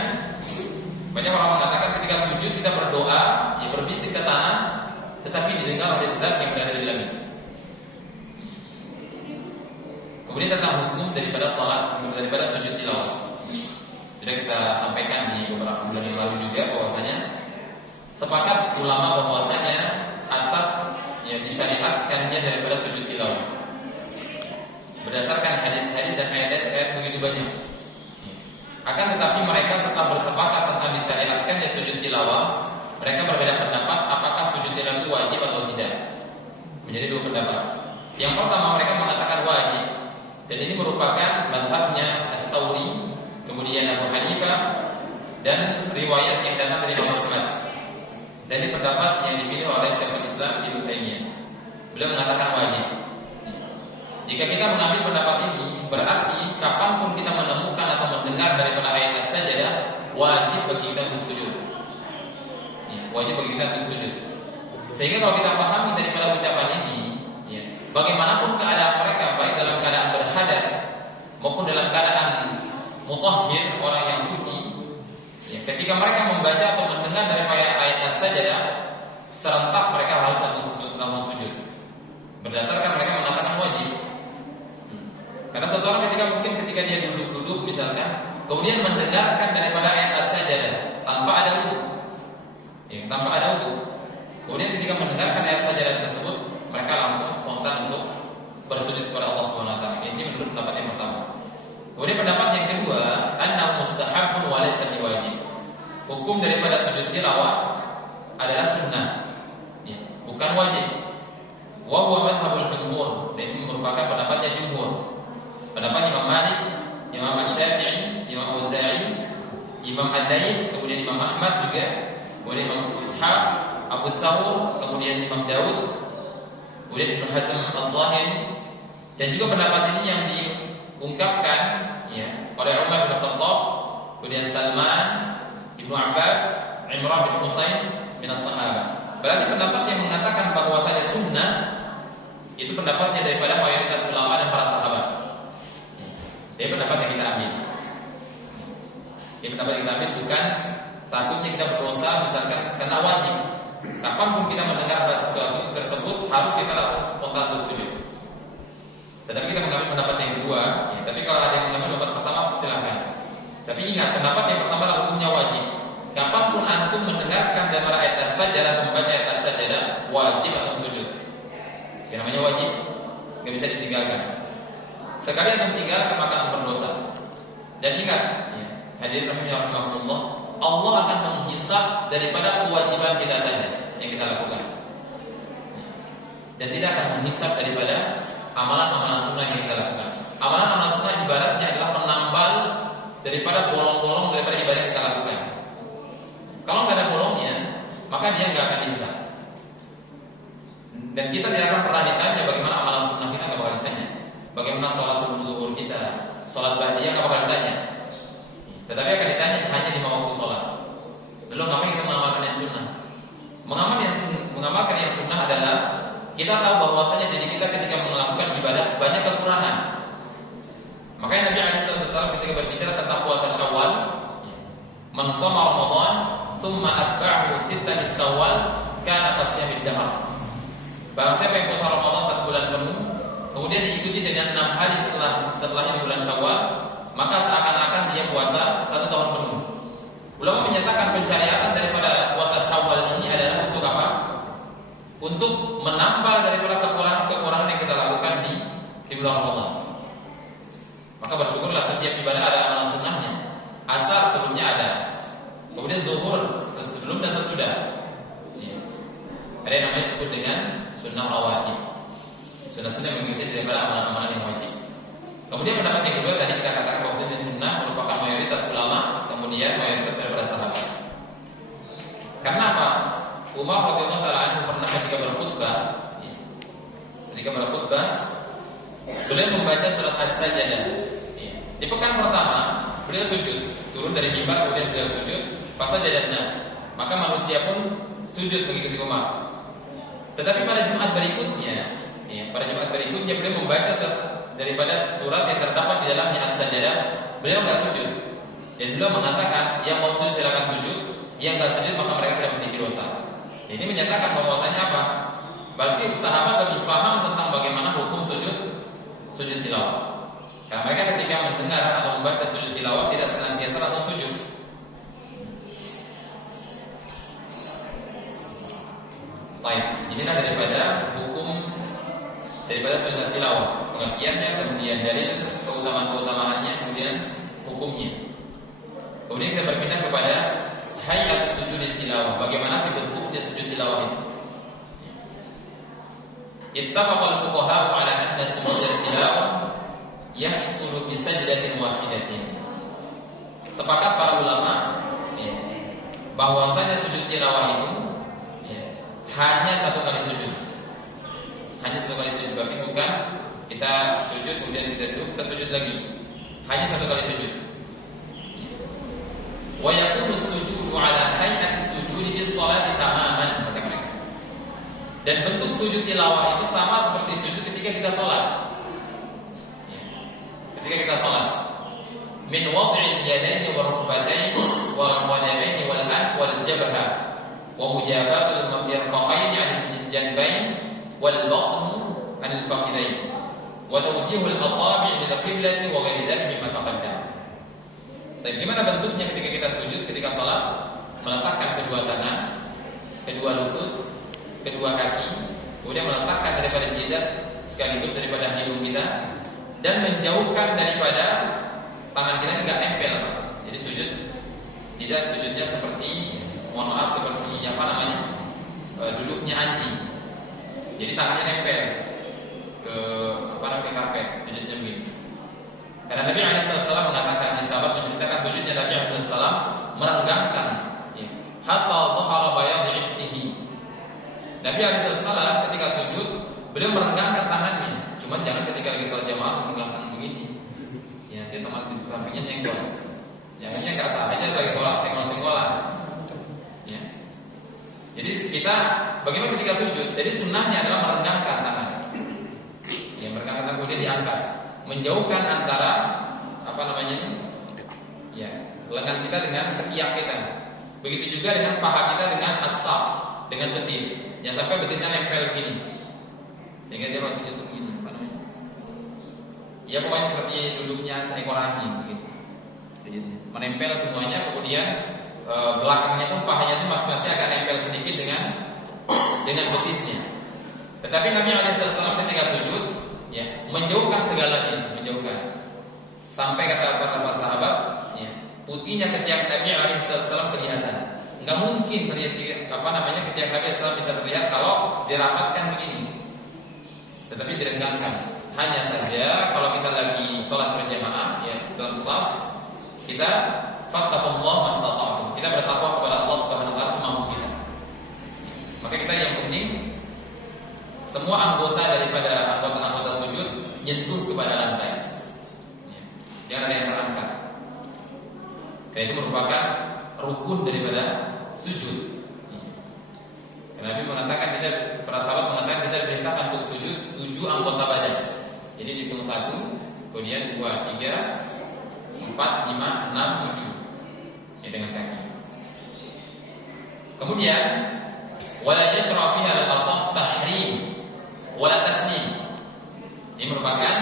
banyak orang mengatakan ketika sujud kita berdoa, ya berbisik ke tanah, tetapi didengar oleh zat yang berada di langit. Kemudian tentang hukum daripada salat, daripada sujud tilawah. Sudah kita sampaikan di beberapa bulan yang lalu juga bahwasanya sepakat ulama bahwasanya atas ya disyariatkannya daripada mensyariatkan ya sujud tilawah, mereka berbeda pendapat apakah sujud tilawah itu wajib atau tidak. Menjadi dua pendapat. Yang pertama mereka mengatakan wajib, dan ini merupakan mazhabnya Ats-Tsauri, kemudian Abu Hanifah, dan riwayat yang datang dari Imam Ahmad. Dan ini pendapat yang dipilih oleh Syekhul Islam Ibnu Taimiyah. Beliau mengatakan wajib. Jika kita mengambil pendapat ini, berarti kapanpun kita menemukan atau mendengar daripada ayat as-sajdah, wajib bagi kita untuk sujud. Ya, wajib bagi kita untuk sujud. Sehingga kalau kita pahami daripada ucapan ini, ya, bagaimanapun keadaan mereka, baik dalam keadaan berhadas maupun dalam keadaan mutahhir, orang yang suci, ya, ketika mereka membaca atau mendengar daripada ayat as-sajdah, serentak mereka harus langsung sujud. Berdasarkan mereka mengatakan wajib. Karena seseorang ketika dia duduk misalkan, kemudian mendengarkan daripada ayat as-sajdah tanpa ada wudu, ya, kemudian ketika mendengarkan ayat sajdah tersebut, mereka langsung spontan untuk bersujud kepada Allah Subhanahu wa taala. Ini menurut pendapat yang pertama. Kemudian pendapat yang kedua, anna mustahabun wa laysa biwajib. Hukum daripada sujud tilawah adalah sunnah, ya, bukan wajib. Wa huwa madhhabul jumhur, dan ini merupakan pendapatnya jumhur. Pendapat Imam Malik, Imam Asy-Syafi'i, Imam Auza'i, Imam Al-Layth, kemudian Imam Ahmad juga, kemudian Imam Ishaq, Abu Thawr, kemudian Imam Daud, kemudian Ibnu Hazm Al-Zahiri, dan juga pendapat ini yang diungkapkan, ya, oleh Umar bin Khattab, kemudian Salman, Ibnu Abbas, Imran bin Husain bin as-Sahabah. Berarti pendapat yang mengatakan bahwasanya sunnah itu pendapatnya daripada mayoritas ulama dan para sahabat. Ini pendapat yang kita ambil. Ini pendapat yang kita ambil, bukan takutnya kita berdosa misalkan karena wajib. Kapanpun kita mendengar sesuatu tersebut harus kita langsung spontan untuk sujud. Tetapi kita mengambil pendapat yang kedua, ya, tapi kalau ada yang mengambil pendapat pertama silakan. Tapi ingat, pendapat yang pertama hukumnya wajib. Kapanpun antum mendengarkan daripada ayat as-sajdah atau membaca ayat as-sajdah, wajib atau sujud. Yang namanya wajib, nggak bisa ditinggalkan. Sekali antum tinggalkan maka antum berdosa. Dan ingat, ya, hadirin rahimakumullah, Allah akan menghisab daripada kewajiban kita saja yang kita lakukan, dan tidak akan menghisab daripada amalan-amalan sunnah yang kita lakukan. Amalan-amalan sunnah ibaratnya adalah penambal daripada bolong-bolong daripada ibadah yang kita lakukan. Kalau nggak ada bolongnya, maka dia nggak akan dihisab. Dan kita tidak akan pernah ditanya bagaimana amalan sunnah kita, nggak bakal ditanya. Bagaimana sholat sebelum zuhur kita, sholat ba'diyah, nggak bakal ditanya. Tetapi akan ditanya hanya 5 waktu sholat. Lalu ngapain kita mengamalkan yang sunnah? Mengamalkan yang sunnah adalah kita tahu bahwasanya diri kita ketika melakukan ibadah banyak kekurangan. Makanya Nabi SAW ketika berbicara tentang puasa Syawal, man shoma Ramadan thumma atba'ahu sittan min Syawal kana kasiyamid dahr. Barang siapa yang puasa Ramadan 1 bulan penuh, kemudian diikuti dengan 6 hari setelahnya di bulan Syawal, maka seakan-akan dia puasa 1 tahun penuh. Ulama menyatakan pencarian daripada puasa Syawal ini adalah untuk apa? Untuk menambal daripada kekurangan yang kita lakukan di bulan Ramadan. Maka bersyukurlah setiap ibadah ada amalan sunnahnya. Asar sebelumnya ada, kemudian zuhur sebelum dan sesudah. Ada yang namanya disebut dengan sunnah rawatib. Sunnah-sunnah mengikuti daripada amalan-amalan yang wajib. Kemudian pendapat yang kedua tadi kita katakan bahwa ini sunnah merupakan mayoritas ulama, kemudian mayoritas daripada sahabat. Karena apa? Umar radhiyallahu taala anhu pernah ketika berkhutbah, beliau membaca surat As-Sajdah. Di pekan pertama beliau sujud, turun dari mimbar kemudian beliau sujud, fasajadan nas. Maka manusia pun sujud mengikuti Umar. Tetapi pada Jumat berikutnya beliau membaca daripada surat yang terdapat di dalamnya As-Sajdah, beliau enggak sujud. Dan beliau mengatakan, yang mau sujud silakan sujud, yang enggak sujud maka mereka tidak memiliki dosa. Ini menyatakan bahwasanya apa? Berarti sahabat lebih paham tentang bagaimana hukum sujud tilawah. Karena mereka ketika mendengar atau membaca sujud tilawah tidak senantiasa langsung sujud. Baik, inilah daripada hukum daripada sujud tilawah, pengertiannya, kemudian dalil keutamaannya, kemudian hukumnya. Kemudian kita berpindah kepada hayat sujud tilawah, bagaimana sih bentuknya sujud tilawah itu. Ittafaqal fuqaha ala anna sujud tilawah yahsulu bi sajdatin wahidatin. Sepakat para ulama bahwasanya sujud tilawah itu hanya satu kali sujud. Hanya satu kali sujud, berarti bukan kita sujud kemudian kita duduk, kita sujud lagi. Hanya satu kali sujud. Wa yakunu sujudu ala hay'ati sujudi fi sholati tamaman, kata mereka. Dan bentuk sujud tilawah itu sama seperti sujud ketika kita sholat. Ketika kita sholat, min wad'il yadaini wa rukbataini wa qadamaini wal anf wal jabha wa mujafatul mirfaqaini 'anil janbain wal batn 'anil fakhidain wa tawjihul asabi' ila qiblati wa ghairi dzalik mimma taqaddam. Tapi gimana bentuknya ketika kita sujud ketika sholat? Meletakkan kedua tangan, kedua lutut, kedua kaki, kemudian meletakkan daripada jidat sekaligus daripada hidung kita, dan menjauhkan daripada tangan kita tidak nempel. Jadi sujud tidak sujudnya seperti, mohon maaf, seperti apa namanya, duduknya anjing. Jadi tangannya nempel ke apa namanya, karpet, sujudnya begitu. Karena Nabi SAW mengatakan, di sahabat menceritakan sujudnya Nabi SAW merenggangkan hatta zahara bayad ibtihi. Nabi SAW ketika sujud beliau merenggangkan tangannya. Cuman jangan ketika lagi sholat jamaah merenggangkan begini. Ya, dia teman di sampingnya nyenggol. Ya, hanya nggak sah aja lagi sholat senggol-senggolan. Ya. Jadi kita bagaimana ketika sujud? Jadi sunnahnya adalah merenggangkan tangan. Ya, merenggangkan tangan kemudian diangkat, menjauhkan antara apa namanya? Ya, lengan kita dengan ketiak kita. Begitu juga dengan paha kita dengan as-saq, dengan betis. Jangan sampai betisnya nempel begini. Sehingga dia masih sujud begini, apa namanya? Ya pokoknya seperti duduknya seekor anjing begitu. Menempel semuanya, kemudian belakangnya pun pahanya itu masing-masing agak nempel sedikit dengan betisnya. Tetapi Nabi SAW ketika sujud, ya, menjauhkan segalanya, menjauhkan. Sampai kata para sahabat, ya, putihnya ketiak Nabi SAW kelihatan. Enggak mungkin apa namanya, ketiak Nabi SAW bisa terlihat kalau dirapatkan begini. Tetapi direnggangkan. Hanya saja kalau kita lagi sholat berjamaah, ya, dalam shaf, kita fattaqullah mastata'tum. Kita bertakwa kepada Allah Subhanahu wa taala semampu kita. Maka kita yang penting semua anggota daripada anggota sujud nyentuh kepada lantai. Ya. Jangan ada yang terangkat. Karena itu merupakan rukun daripada sujud. Karena Nabi mengatakan, para sahabat mengatakan kita diperintahkan untuk sujud 7 anggota badan. Jadi dihitung 1, kemudian 2, 3, 4, 5, 6, 7. Ya, dengan kaki. Kemudian wala yashra fiha al-asah tahrim wala taslim. Ini merupakan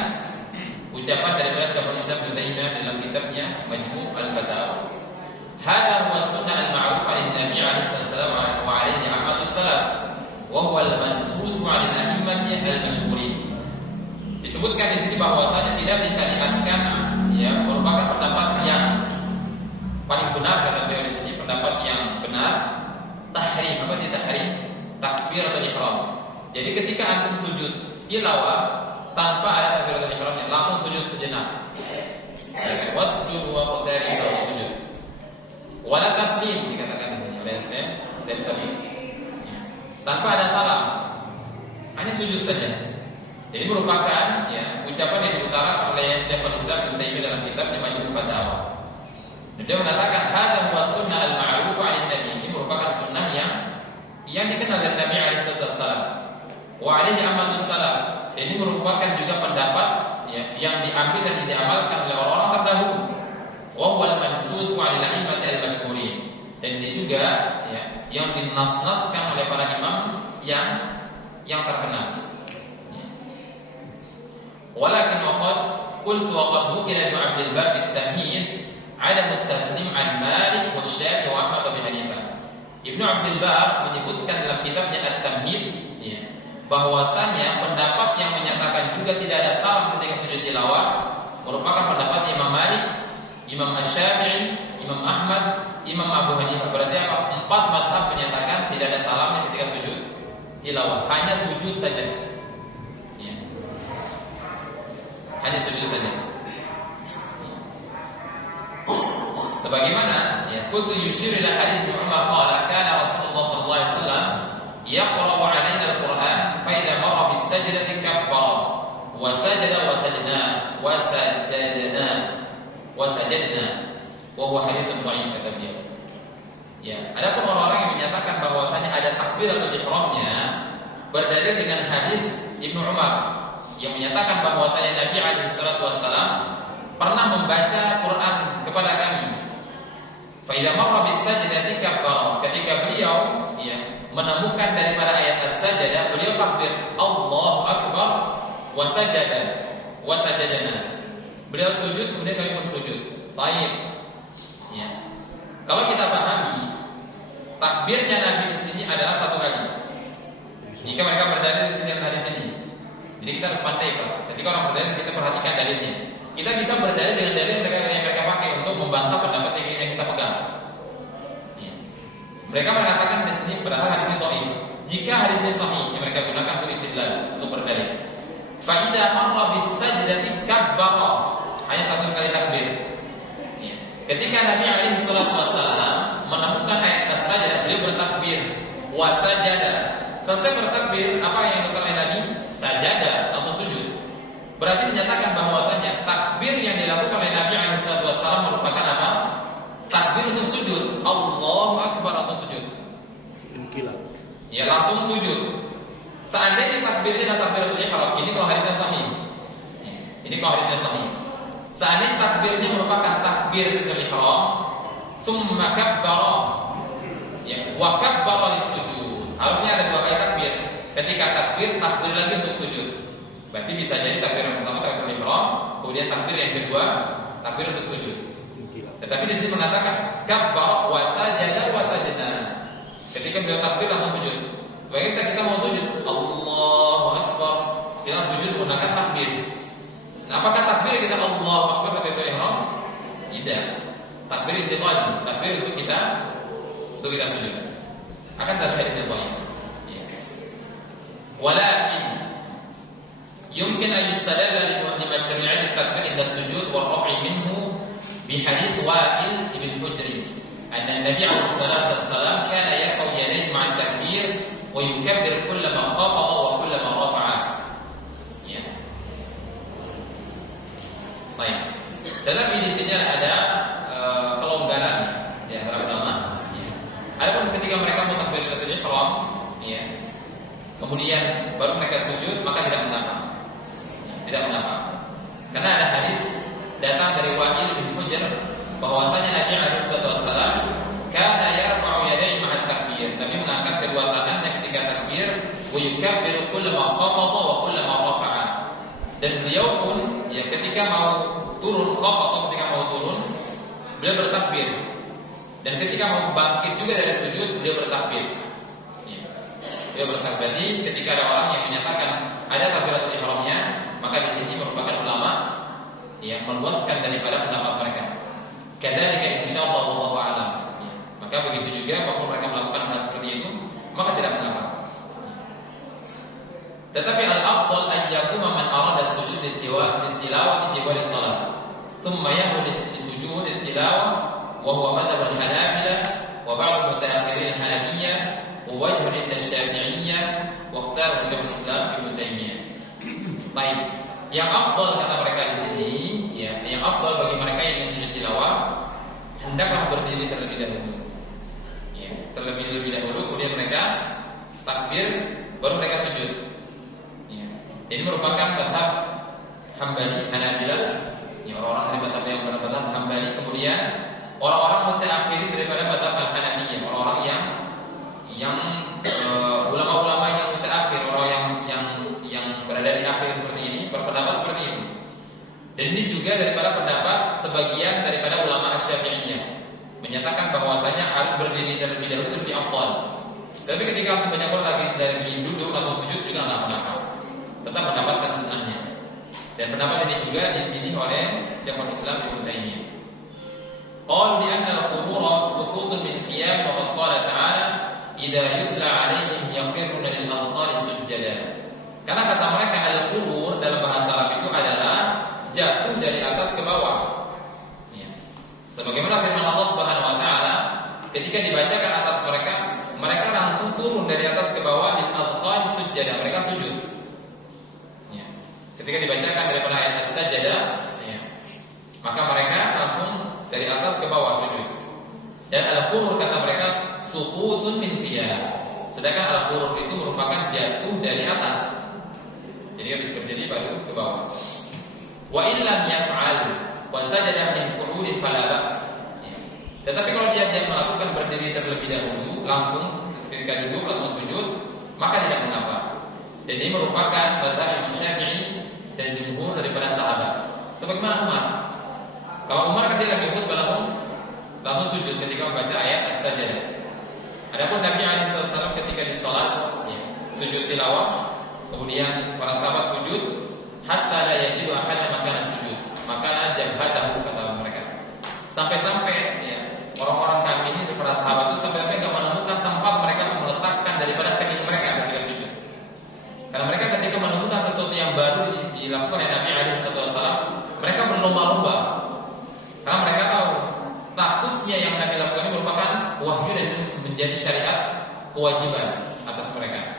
ucapan daripada Syekhul Islam Ibnu Taimiyah dalam kitabnya Majmu' al-Fatawa. Hada huwa sunnah al-ma'rufah lin-nabi alaihi salam wa alaihi ahmadus salaf wa huwa al-mansus 'ala al-a'immati al-mashhurin. Disebutkan di sini bahwasanya tidak disyariatkan, ya, merupakan pendapat yang paling benar, kata beliau di sini, pendapat yang benar. Tahrim, apa itu tahrim? Takbir atau ihram. Jadi ketika antum sujud tilawah tanpa ada takbir atau ihramnya, langsung sujud sejenak. Wasjud wa qadari, langsung sujud. Wala taslim dikatakan di sini oleh Syekh Sabi. Tanpa ada salam, hanya sujud saja. Jadi merupakan, ya, ucapan yang diutarakan oleh Syekhul Islam Ibnu Taimiyah dalam kitabnya Majmu' Fatawa. Dia mengatakan hadza huwa sunnah al-ma'ruf 'ala nabi. Ini merupakan sunnah yang dikenal dari Nabi alaihi wasallam. Wa 'alaihi amalus salaf. Ini merupakan juga pendapat, ya, yang diambil dan diamalkan oleh orang-orang terdahulu. Wa huwa al-mansus 'ala al-a'immati al-mashhurin. Dan ini juga, ya, yang dinas-naskan oleh para imam yang terkenal. Walakin waqad qultu wa qad bukila Ibnu Abdul Bar fi at-Tamhid 'adam at-taslim 'an Malik wa Syafi'i wa Ahmad bin Hanifah. Ibnu Abdul Bar menyebutkan dalam kitabnya At-Tamhid, ya, bahwasanya pendapat yang menyatakan juga tidak ada salam ketika sujud tilawah merupakan pendapat Imam Malik, Imam Asy-Syafi'i, Imam Ahmad Imam Abu Hanifah. Berarti apa? 4 mazhab menyatakan tidak ada salamnya ketika sujud tilawah, hanya sujud saja. Ya. Hanya sujud saja. Sebagaimana ya, kuntu yushir ila hadits Ibnu Umar qala kana Rasulullah sallallahu alaihi wasallam yaqra'u 'alaina al-Qur'an fa idza marra bis sajdati kabbara wa sajada wa sajadna wa sajadna wa sajadna wa huwa haditsun dha'if kata beliau. Ya, adapun orang-orang yang menyatakan bahwasanya ada takbiratul ihramnya berdalil dengan hadis Ibnu Umar yang menyatakan bahwasanya Nabi alaihi salatu wasallam pernah membaca Quran kepada kami. Fa idza marra bis sajdati kabbara, ketika beliau ya menemukan daripada ayat as-sajdah, beliau takbir Allahu akbar wa sajada wa sajadana. Beliau sujud kemudian kami pun sujud. Baik. Ya. Kalau kita pahami takbirnya Nabi di sini adalah satu kali. Jika mereka berdalil di sini dan hadis ini. Jadi kita harus pandai, Pak. Ketika orang berdalil kita perhatikan dalilnya. Kita bisa berdalil dengan dalil yang mereka pakai untuk membantah pendapat yang kita pegang. Ya. Mereka mengatakan di sini padahal hadis ini dhaif. Jika hadis ini sahih, yang mereka gunakan untuk istidlal, untuk berdalil. Fa idza marra bis sajdati kabbara, hanya satu kali takbir. Ya. Ketika Nabi alaihi salatu wasallam menemukan ayat as-sajdah, beliau bertakbir wa sajada. Selesai bertakbir, apa yang dilakukan oleh Nabi? Sajada atau sujud. Berarti dinyatakan bahwasanya takbir yang dilakukan oleh Nabi alaihi salatu wasallam merupakan apa? Takbir untuk sujud. Allahu akbar atau sujud. Inqilab. Ya, langsung sujud. Seandainya takbirnya adalah takbiratul ihram, ini kalau hadisnya sahih. Ini kalau hadisnya sahih. Seandainya takbirnya merupakan takbiratul ihram, summa kabbara. Ya, wa kabbara lis-sujud. Harusnya ada 2 kali takbir. Ketika takbir lagi untuk sujud. Berarti bisa jadi takbir yang pertama takbir ihram, kemudian takbir yang kedua takbir untuk sujud. Tetapi di sini mengatakan kabbara wa sajada wa sajadna. Ketika beliau takbir langsung sujud. Sebagai kita mau sujud, Allahu akbar, kita sujud menggunakan takbir. Nah, apakah takbir kita Allahu akbar ketika ihram? Tidak. Takbir intiqal, takbir untuk kita sujud. Akan tapi hadisnya dhaif. Ya. Walakin يمكن أن يستدل لمشروعية التكبير عند السجود والرفع منه بحديث وائل بن حجر أن النبي عليه الصلاة والسلام كان يرفع يديه مع التكبير ويكبر كلما خفض وكلما رفع. Ya. Baik. Tetapi di sini ada kelonggaran di antara ulama. Ya. Adapun ketika mereka mau takbiratul ihram, ya, kemudian baru mereka sujud, maka tidak mengapa. Tidak mengapa. Karena ada hadis datang dari Wa'il bin Hujr bahwasanya Nabi alaihi wasallam kana yarfa'u yadayhi ma'a takbir. Nabi mengangkat kedua tangannya ketika takbir, wa yukabbiru kullama khafadha wa kullama rafa'a. Dan beliau pun ya ketika mau turun khafadha, ketika mau turun beliau bertakbir. Dan ketika mau bangkit juga dari sujud beliau bertakbir. Ya. Beliau bertakbir. Jadi ketika ada orang yang menyatakan ada takbiratul ihramnya, maka di sini merupakan ulama yang meluaskan daripada pendapat mereka. Kadzalika insyaallah wallahu a'lam. Ya. Maka begitu juga apabila mereka melakukan hal seperti itu, maka tidak mengapa. Tetapi al-afdal an yakuma man arada sujud tilawati fi shalah, thumma yahud bi sujud tilawah wa huwa madhhab al-Hanabilah wa ba'd mutaakhirin al-Hanafiyyah wa wajh al-Syafi'iyyah wa ikhtar Syekhul Islam Ibnu Taimiyah. Baik, yang afdal kata mereka di sini, ya, yang afdal bagi mereka yang ingin sujud tilawah hendaklah berdiri terlebih dahulu. Ya, terlebih dahulu kemudian mereka takbir baru mereka sujud. Ya. Ini merupakan mazhab Hambali, Hanabilah, ya, orang-orang dari mazhab yang berbazhab Hambali, kemudian orang-orang mutaakhir daripada mazhab Al-Hanafiyah, orang-orang yang ulama-ulama yang mutaakhir, orang yang berada di akhir seperti ini berpendapat seperti itu. Dan ini juga daripada pendapat sebagian daripada ulama Asy-Syafi'iyah menyatakan bahwasanya harus berdiri terlebih dahulu itu lebih afdal. Tapi ketika untuk banyak orang lagi dari duduk langsung sujud juga nggak mengapa, tetap mendapatkan sunnahnya. Dan pendapat ini juga dipilih oleh Syekhul Islam Ibnu Taimiyah. Qalu bi anna al-qubur suqutun min qiyam wa qad qala ta'ala idza yutla 'alaihim yakhruna lil adqani sujada. Karena kata mereka al-qubur dalam bahasa Arab itu adalah jatuh dari atas ke bawah. Ya. Sebagaimana firman Allah Subhanahu wa taala ketika dibacakan atas mereka, mereka langsung turun dari atas ke bawah lil adqani sujada, mereka sujud. Ya. Ketika dibacakan daripada ayat as-sajdah, ya, maka mereka langsung dari atas ke bawah sujud. Dan al-qurur kata mereka suqutun min qiyam. Sedangkan al-qurur itu merupakan jatuh dari atas. Jadi habis berdiri baru ke bawah. Wa illam yaf'al wa sajada min qu'udin fala ba's. Tetapi kalau dia melakukan berdiri terlebih dahulu, langsung ketika duduk langsung sujud, maka tidak mengapa. Dan ini merupakan mazhab Imam Syafi'i dan jumhur daripada sahabat. Sebagaimana Umar. Kalau Umar ketika lagi khutbah langsung sujud ketika membaca ayat as-sajdah. Adapun Nabi SAW ketika di salat, ya, sujud tilawah, kemudian para sahabat sujud, hatta la yajidu ahadan makana sujud, maka jabhatahu kata mereka. Sampai-sampai ya, orang-orang kami ini para sahabat itu sampai mereka menemukan tempat mereka untuk meletakkan daripada kening mereka ketika sujud. Karena mereka ketika menemukan sesuatu yang baru dilakukan oleh Nabi SAW, mereka berlomba-lomba. Karena mereka tahu takutnya yang Nabi lakukan ini merupakan wahyu dan menjadi syariat kewajiban atas mereka.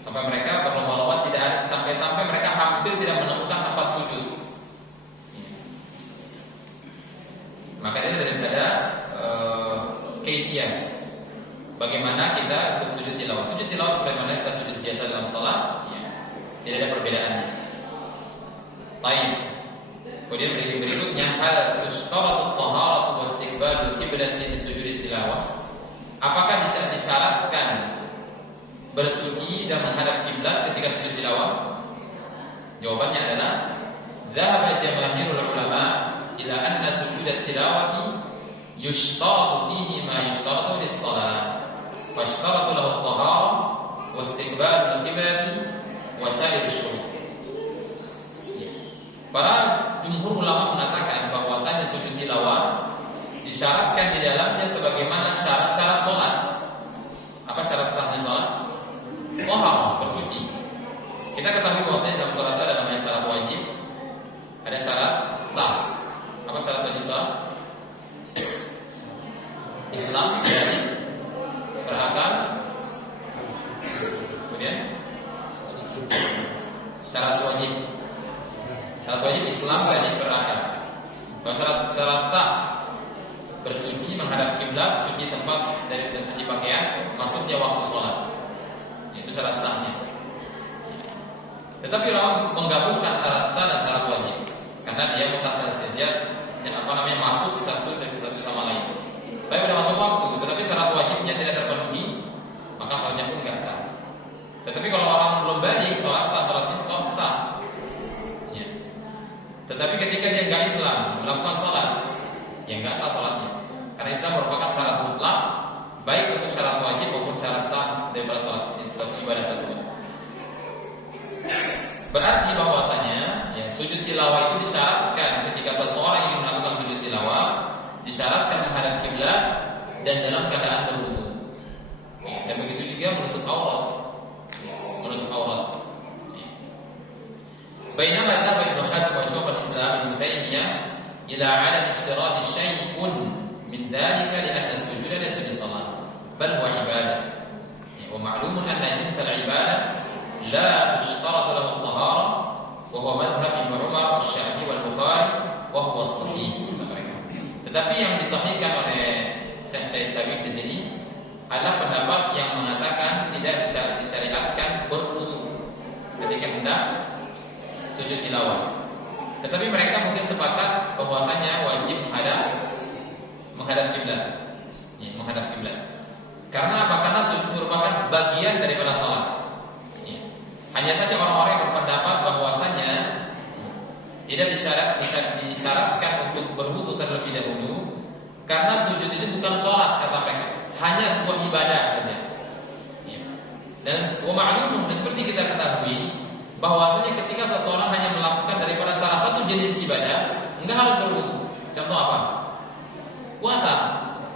Sampai mereka berlomba-lomba tidak ada, sampai-sampai mereka hampir tidak menemukan tempat sujud. Maka ini daripada kaifiyah. Bagaimana kita untuk sujud tilawah? Sujud tilawah sebagaimana kita sujud biasa dalam salat, ya, tidak ada perbedaannya. Baik. Kemudian berikutnya hal tushtaratu taharatu wa istiqbalul qiblati li sujud tilawah. Apakah disyaratkan bersuci dan menghadap kiblat ketika sujud tilawah? Jawabannya adalah dhahaba jamaahirul ulama ila anna sujud tilawati yushtaratu fihi ma yushtaratu lis-shalah. Fashtaratu lahu at-taharah wa istiqbalul qiblati wa sa'irus syurut. Para jumhur ulama mengatakan bahwasanya sujud tilawah disyaratkan di dalamnya sebagaimana syarat-syarat sholat. Apa syarat sahnya sholat? Tahar, bersuci. Kita ketahui bahwasanya dalam sholat itu ada namanya syarat wajib, ada syarat sah. Apa syarat wajib sholat? Islam dari berakal. Kemudian syarat wajib. Syarat wajib Islam dari berakal. Kalau syarat sah bersuci, menghadap kiblat, suci tempat dari dan suci pakaian, masuknya waktu sholat. Itu syarat sahnya. Tetapi orang menggabungkan syarat sah dan syarat wajib karena dia mutasal saja dan masuk satu sama lain. Tapi pada masuk waktu, tetapi syarat wajibnya tidak terpenuhi, maka sholatnya pun nggak sah. Tetapi kalau orang belum balik, sholat sah, sholatnya sah. Ya. Tetapi ketika dia nggak Islam melakukan sholat, ya nggak sah sholatnya. Karena Islam merupakan syarat mutlak, baik untuk syarat wajib maupun syarat sah daripada sholat, suatu ibadah tersebut. Berarti bahwasanya ya, sujud tilawah itu disyaratkan ketika seseorang yang melakukan sujud tilawah disyaratkan menghadap kiblat dan dalam keadaan berwudu. Ya, dan begitu juga menutup aurat. Menutup aurat. Ya. Bainama dhahaba Ibnu Hazm wa Syaikh al-Islam Ibnu Taimiyah ila 'adam ishtirat syai'un min dhalika li anna as-sujuda laysa bi salat bal huwa ibadah. Ya, wa ma'lumun anna jins al-ibadah la tushtarat lahu at-taharah wa huwa madhhab Ibnu Umar wasy-Syafi'i wal-Bukhari wa huwa as-sahih. Tetapi yang disahihkan oleh Syekh Said Sabiq di sini adalah pendapat yang mengatakan tidak bisa disyariatkan berwudu ketika hendak sujud tilawah. Tetapi mereka mungkin sepakat bahwasanya wajib menghadap kiblat. Ya, menghadap kiblat. Karena apa? Karena sujud merupakan bagian daripada salat. Ya. Hanya saja orang-orang yang berpendapat bahwasanya tidak disyaratkan untuk berwudu terlebih dahulu karena sujud itu bukan sholat kata mereka, hanya sebuah ibadah saja. Ya. Dan ma'lum seperti kita ketahui bahwasanya ketika seseorang hanya melakukan daripada salah satu jenis ibadah, enggak harus berwudu. Contoh apa? Puasa.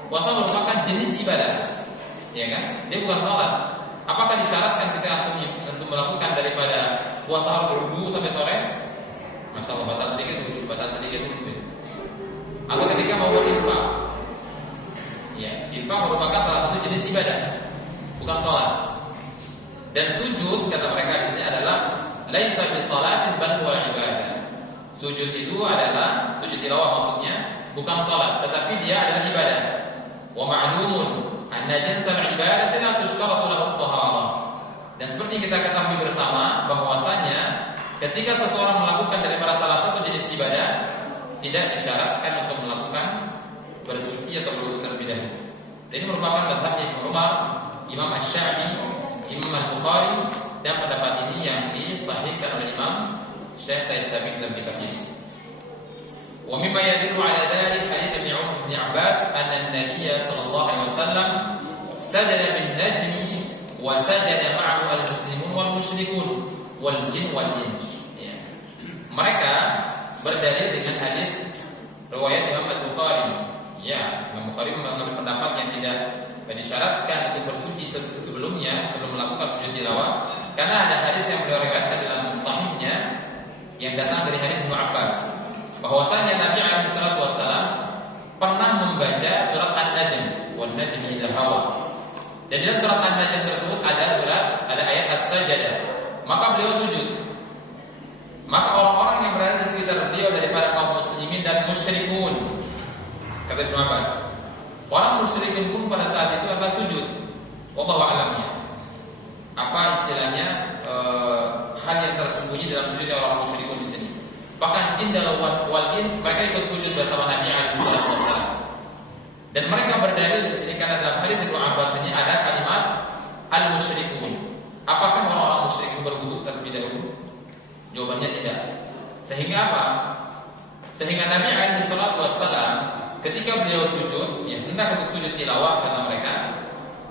Puasa merupakan jenis ibadah. Ya kan? Dia bukan salat. Apakah disyaratkan kita untuk melakukan daripada puasa harus wudu sampai sore? Masalah batas sedikit wudu, batas sedikit wudu. Atau ketika mau berinfak. Ya, infak merupakan salah satu jenis ibadah, bukan salat. Dan sujud kata mereka di sini adalah laisa bi salatin bal huwa ibadah. Sujud itu adalah sujud tilawah maksudnya bukan salat, tetapi dia adalah ibadah. Wa ma'lumun anna jinsal ibadati la tushtaratu lahu taharah. Dan seperti kita ketahui bersama bahwasanya ketika seseorang melakukan daripada salah satu jenis ibadah tidak disyaratkan untuk melakukan bersuci atau berwudu terlebih dahulu. Ini merupakan mazhab Ibnu Umar, Imam Asy-Syafi'i, Imam Al-Bukhari, dan pendapat ini yang disahihkan oleh Imam Syekh Said Sabiq dalam kitabnya. Wa mimma yadullu ala dzalik hadits Ibnu Abbas anna an-nabiy sallallahu alaihi wasallam sajada bin najmi wa sajada ma'ahu al-muslimun wal musyrikun wal jin wal ins. Ya. Mereka berdalil dengan hadis riwayat Imam Al-Bukhari. Ya, Imam Bukhari mengambil pendapat yang tidak disyaratkan untuk bersuci sebelumnya sebelum melakukan sujud tilawah, karena ada hadis yang beliau riwayatkan dalam sahihnya yang datang dari hadis Ibnu Abbas bahwasanya Nabi alaihi salatu wasallam pernah membaca surat An-Najm, wan najmi idza hawa. Dan dalam surat An-Najm tersebut ada ayat As-Sajdah. Maka beliau sujud. Maka orang-orang yang berada di sekitar beliau daripada kaum muslimin dan musyrikun, kata Ibnu Abbas, orang musyrikin pun pada saat itu adalah sujud. Wallahu a'lam ya. Apa istilahnya hal yang tersembunyi dalam sujud orang musyrikun di sini. Bahkan jin dan wal ins mereka ikut sujud bersama Nabi alaihi wasallam. Dan mereka berdalil di sini karena dalam hadis Ibnu Abbas ini ada kalimat al-musyrikun. Apakah orang-orang musyrikin berwudu terlebih dahulu? Jawabannya tidak. Sehingga apa? Sehingga Nabi alaihi wasallam ketika beliau sujud, ya, hendak untuk sujud tilawah kata mereka,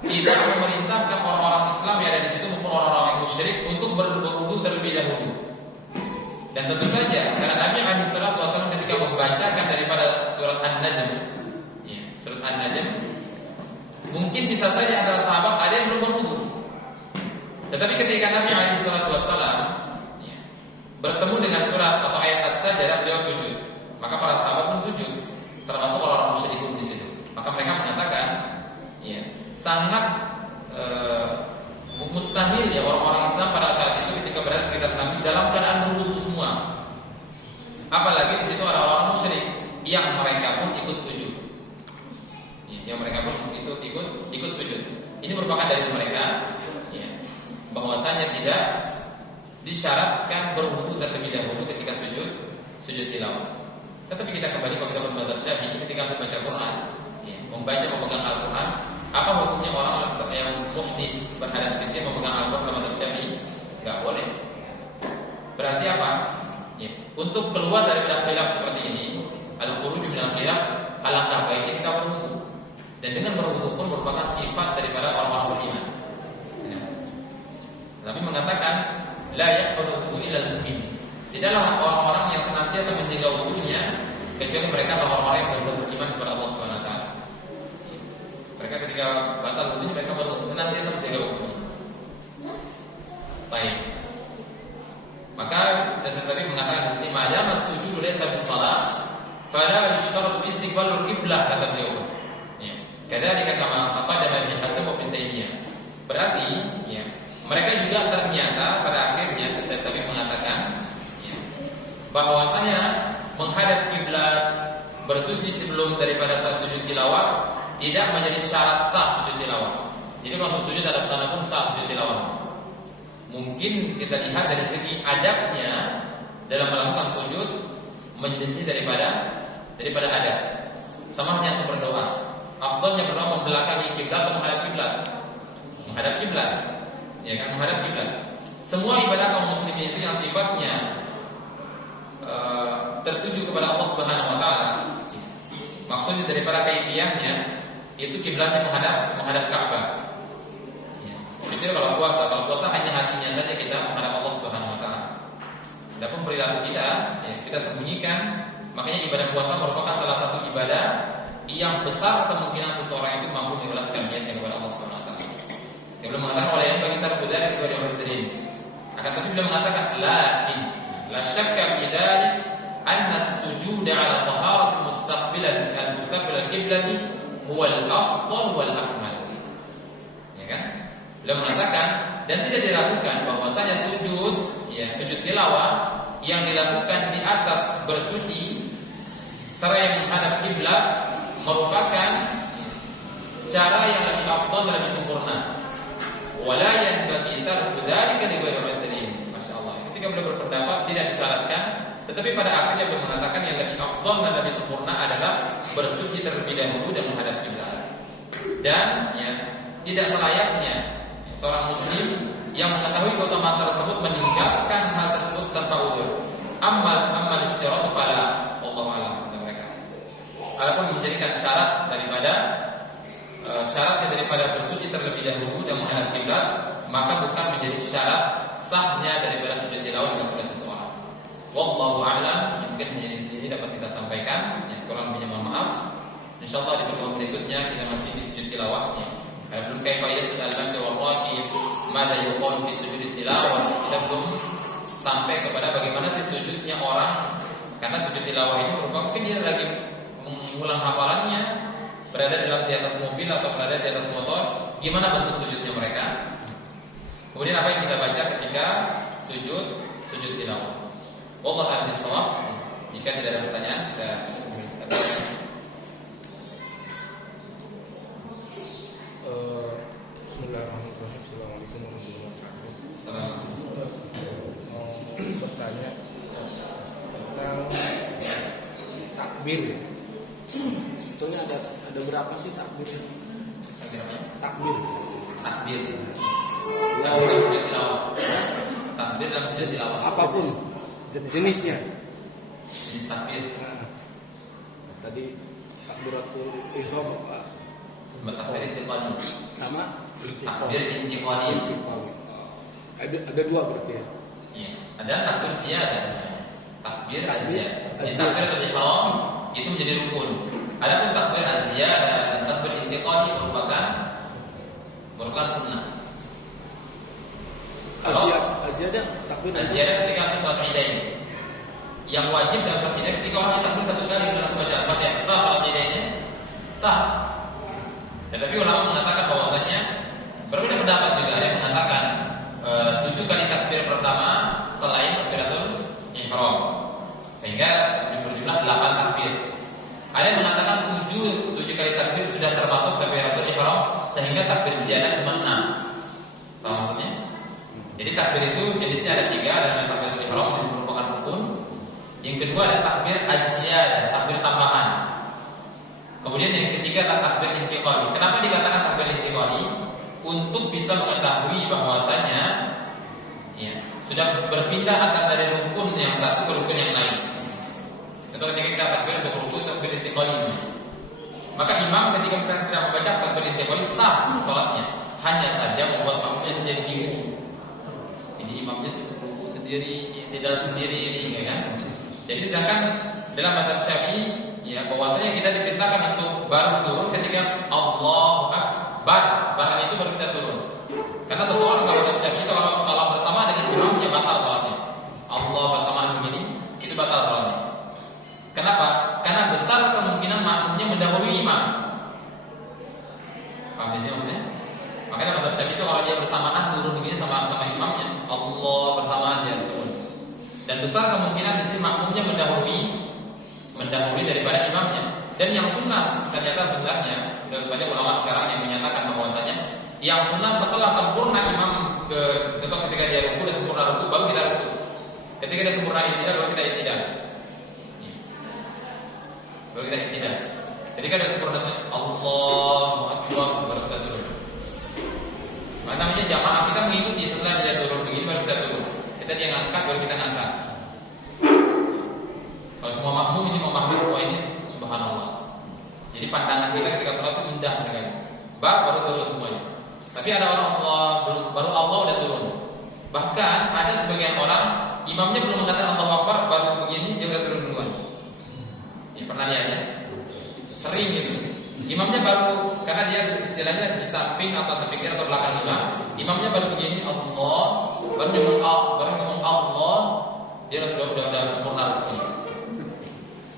tidak memerintahkan orang-orang Islam yang ada di situ maupun orang-orang yang musyrik untuk berwudu terlebih dahulu. Dan tentu saja karena Nabi alaihi wasallam ketika membacakan daripada surat An-Najm, ya, surat An-Najm, mungkin bisa saja antara sahabat ada yang belum berwudu. Tetapi ketika Nabi alaihi wasallam bertemu dengan surat atau ayat As-Sajdah, beliau sujud. Maka para sahabat pun sujud, termasuk orang musyrikun di situ. Maka mereka mengatakan, ya, sangat mustahil ya orang-orang Islam pada saat itu ketika berada di sekitar Nabi dalam keadaan berwudu semua. Apalagi di situ ada orang musyrik yang mereka pun ikut sujud. Ya, yang mereka pun ikut sujud. Ini merupakan dari mereka, ya, bahwasanya tidak disyaratkan berwudu terlebih dahulu ketika sujud tilawah. Tetapi kita kembali kalau kita bermadzhab Syafi'i ketika membaca Quran, ya, membaca memegang Al-Quran, apa hukumnya orang yang muhdits berhadas kecil memegang Al-Quran dalam madzhab Syafi'i? Enggak boleh. Berarti apa? Ya, untuk keluar daripada khilaf seperti ini, al-khuruj min al-khilaf, alangkah baiknya kita berwudu. Dan dengan berwudu pun merupakan sifat daripada orang-orang beriman. Ya. Nabi mengatakan la yaqulu illa al-mu'min. Tidaklah orang-orang yang senantiasa menjaga wudunya kecuali mereka adalah orang-orang yang benar-benar beriman kepada Allah Subhanahu wa taala. Mereka ketika batal wudunya mereka baru senantiasa menjaga wudunya. Baik. Maka saya tadi mengatakan di sini madama sujudu laysa bisalah fala yushtaratu istiqbalul qiblah kata beliau. Ya. Kadzalika kama qadama Ibnu Hazm wa Ibnu Taimiyah. Berarti ya, mereka juga ternyata pada akhirnya saya tadi mengatakan bahwasanya menghadap kiblat bersuci sebelum daripada saat sujud tilawah tidak menjadi syarat sah sujud tilawah. Jadi kalau sujud hadap sana pun sah sujud tilawah. Mungkin kita lihat dari segi adabnya dalam melakukan sujud menyelisih daripada adab. Sama hanya untuk berdoa. Afdalnya berdoa membelakangi kiblat atau menghadap kiblat. Menghadap kiblat, ya kan, menghadap kiblat. Semua ibadah kaum muslimin itu yang sifatnya tertuju kepada Allah Subhanahu wa taala. Maksudnya daripada kaifiyahnya itu kiblatnya menghadap Ka'bah. Ya. Itu kalau puasa hanya hatinya saja kita menghadap Allah Subhanahu wa taala. Adapun perilaku kita, ya, kita sembunyikan. Makanya ibadah puasa merupakan salah satu ibadah yang besar kemungkinan seseorang itu mampu mengikhlaskan niatnya kepada Allah Subhanahu wa taala. Dia belum mengatakan wala yang bagi tarbudar kedua yang berzinin. Akan tetapi beliau mengatakan lakin la syakka fi dzalik anna as-sujud 'ala taharat mustaqbil al-qiblah huwa al-afdal wal akmal. Ya kan? Beliau mengatakan dan tidak diragukan bahwasanya sujud tilawah yang dilakukan di atas bersuci seraya yang menghadap kiblat merupakan cara yang lebih afdal dan lebih sempurna. Wala yanbaghi tarku dzalika li ghairi mu'tadin. Masyaallah. Ketika beliau berpendapat tidak disyaratkan, tetapi pada akhirnya beliau mengatakan yang lebih afdal dan lebih sempurna adalah bersuci terlebih dahulu dan menghadap kiblat. Dan tidak selayaknya seorang muslim yang mengetahui keutamaan tersebut meninggalkan hal tersebut tanpa udzur. Amal isyarat fala wallahu a'lam kata mereka. Adapun menjadikan syaratnya daripada bersuci terlebih dahulu dan menghadap kiblat, maka bukan menjadi syarat sahnya daripada sujud tilawah dilakukan oleh seseorang. Wallahu a'lam. Mungkin ini dapat kita sampaikan. Kurang lebihnya mohon maaf. Insyaallah di pertemuan berikutnya kita masih di sujud tilawah. Belum kaifa yasjud al-mashi wa raqib mada yuqalu fi sujud tilawah. Kita belum sampai kepada bagaimana sih sujudnya orang, karena sujud tilawah itu merupakan mungkin dia lagi mengulang hafalannya, berada di atas mobil atau berada di atas motor, gimana bentuk sujudnya mereka. Kemudian apa yang kita baca ketika sujud tilawah. Wallahu a'lam bishawab. Jika tidak ada pertanyaan, saya Bismillahirrahmanirrahim. Assalamualaikum warahmatullahi wabarakatuh. Assalamualaikum. Mau bertanya tentang takbir. Sebetulnya ada berapa sih takbir? Takbir. Takbir dalam sujud tilawah. Takbir dalam sujud tilawah. Apapun jenisnya. Jenis takbir. Nah, tadi takbiratul ihram apa? Takbir intiqali Sama takbir intiqali. Ada dua berarti ya? Iya. Ada takbir ziyadah. Takbir az-ziyadah. Di takbir ihram itu menjadi rukun. Adapun takbir az-ziyadah dan takbir intiqali merupakan sunnah. Kalau az-ziyadah takbir az-ziyadah ketika kita salat Idain. Yang wajib dalam salat Idain ketika orang takbir satu kali dalam bacaan Fatihah, sah salat Idainnya? Sah. Tetapi ulama mengatakan bahwasanya berbeda pendapat juga. Ada yang mengatakan 7 kali takbir pertama selain takbiratul ihram, sehingga berjumlah 8 takbir. Ada yang mengatakan 7 kali takbir sudah termasuk takbiratul ihram, sehingga takbir ziyadah cuma 6. Tahu maksudnya? Jadi takbir itu jenisnya ada 3, ada takbiratul ihram yang merupakan rukun. Yang kedua ada takbir az-ziyadah, takbir tambahan. Kemudian yang ketiga adalah takbir intiqali. Kenapa dikatakan takbir intiqali? Untuk bisa mengetahui bahwasanya sudah berpindah antara dari rukun yang satu ke rukun yang lain. Contoh ketika kita takbir untuk rukun, takbir intiqali. Maka imam ketika misalnya kita membaca takbir intiqali sah salatnya, hanya saja membuat makmumnya menjadi bingung. Jadi imamnya rukuk sendiri, tidak sendiri, ya kan? Jadi sedangkan dalam mazhab Syafi'i bahwasanya kita diperintahkan untuk baru turun ketika Allahu Akbar. Barang itu baru kita turun. Karena seseorang kalau Syafi'i itu kalau bersama dengan imamnya batal salatnya. Allah bersamaan begini, itu batal salatnya. Kenapa? Karena besar kemungkinan makmumnya mendahului imam. Paham ini maksudnya? Makanya mazhab Syafi'i itu kalau dia bersamaan turun begini sama imamnya, Allah bersamaan dia turun. Dan besar kemungkinan di sini makmumnya mendahului daripada imamnya. Dan yang sunnah ternyata sebenarnya banyak ulama sekarang yang menyatakan bahwasanya yang sunnah setelah sempurna imam contoh ketika dia ruku dan sempurna ruku baru kita ruku. Ketika dia sempurna i'tidal baru kita i'tidal. Baru kita i'tidal. Ketika dia sempurna Allahu Akbar baru kita turun. Namanya jamaah kita mengikuti setelah dia turun begini baru kita turun. Kita dia ngangkat baru kita ngangkat. Kalau semua makmum ini memahami semua ini, subhanallah. Jadi pandangan kita ketika sholat itu indah sekali. Baru turun semuanya. Tapi ada orang baru Allah udah turun. Bahkan ada sebagian orang imamnya belum mengatakan Allahu Akbar baru begini dia udah turun duluan. Ini pernah lihat ya? sering gitu. Imamnya baru, karena dia istilahnya di samping atau samping kiri atau belakang imam. Imamnya baru begini, Allah, baru ngomong Allah, dia udah sempurna rukunya.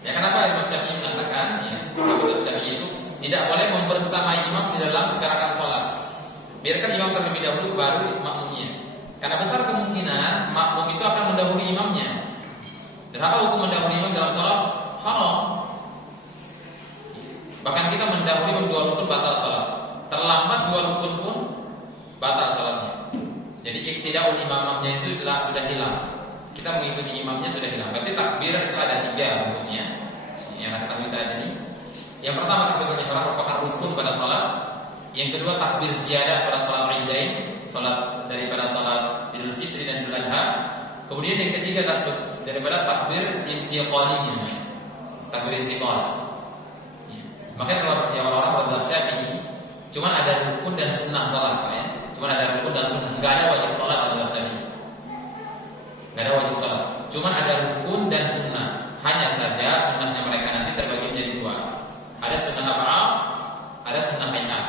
Ya kenapa Imam Syafi'i mengatakan, ya, Imam Syafi'i itu tidak boleh membersamai imam di dalam gerakan sholat. Biarkan imam terlebih dahulu baru makmumnya. Karena besar kemungkinan makmum itu akan mendahului imamnya. Dan apa hukum mendahului imam dalam sholat? Haram. Bahkan kita mendahului imam 2 rukun batal sholat. Terlambat 2 rukun pun batal sholatnya. Jadi iktida'ul imamnya itu sudah hilang. Kita mengikuti imamnya sudah hilang. Berarti takbir itu ada 3 rukunnya. Yang akan ketahui saat ini. Yang pertama takbiratul ihram merupakan rukun pada sholat. Yang kedua takbir ziyadah pada sholat Idain, sholat daripada sholat Idul Fitri dan Idul Adha. Kemudian yang ketiga daripada takbir intiqalinya, takbir intiqal. Makanya kalau yang orang berzat Syafi'i, cuma ada rukun dan sunnah sholat, Pak, ya. Cuma ada rukun dan sunnah, nggak ada wajib sholat dalam berzat Syafi'i. Nggak ada wajib sholat, cuma ada rukun dan sunnah. Hanya saja sunnahnya mereka nanti terbagi menjadi 2. Ada sunnah ab'ad, ada sunnah hayat.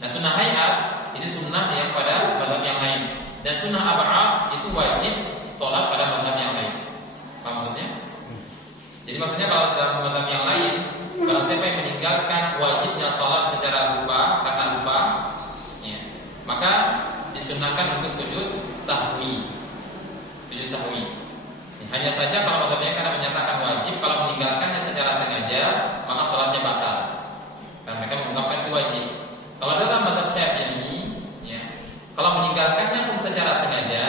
Nah sunnah hayat ini sunnah yang pada mazhab yang lain, dan sunnah ab'ad itu wajib sholat pada mazhab yang lain. Paham maksudnya? Jadi maksudnya kalau dalam mazhab yang lain, kalau siapa yang meninggalkan wajibnya sholat secara lupa karena lupa, ya, maka disunahkan untuk sujud sahwi. Sujud sahwi. Hanya saja kalau mazhabnya karena menyatakan wajib, kalau meninggalkannya secara sengaja, maka sholatnya batal. Karena mereka mengungkapkan itu wajib. Kalau dalam mazhab Syafi'i, ya, kalau meninggalkannya pun secara sengaja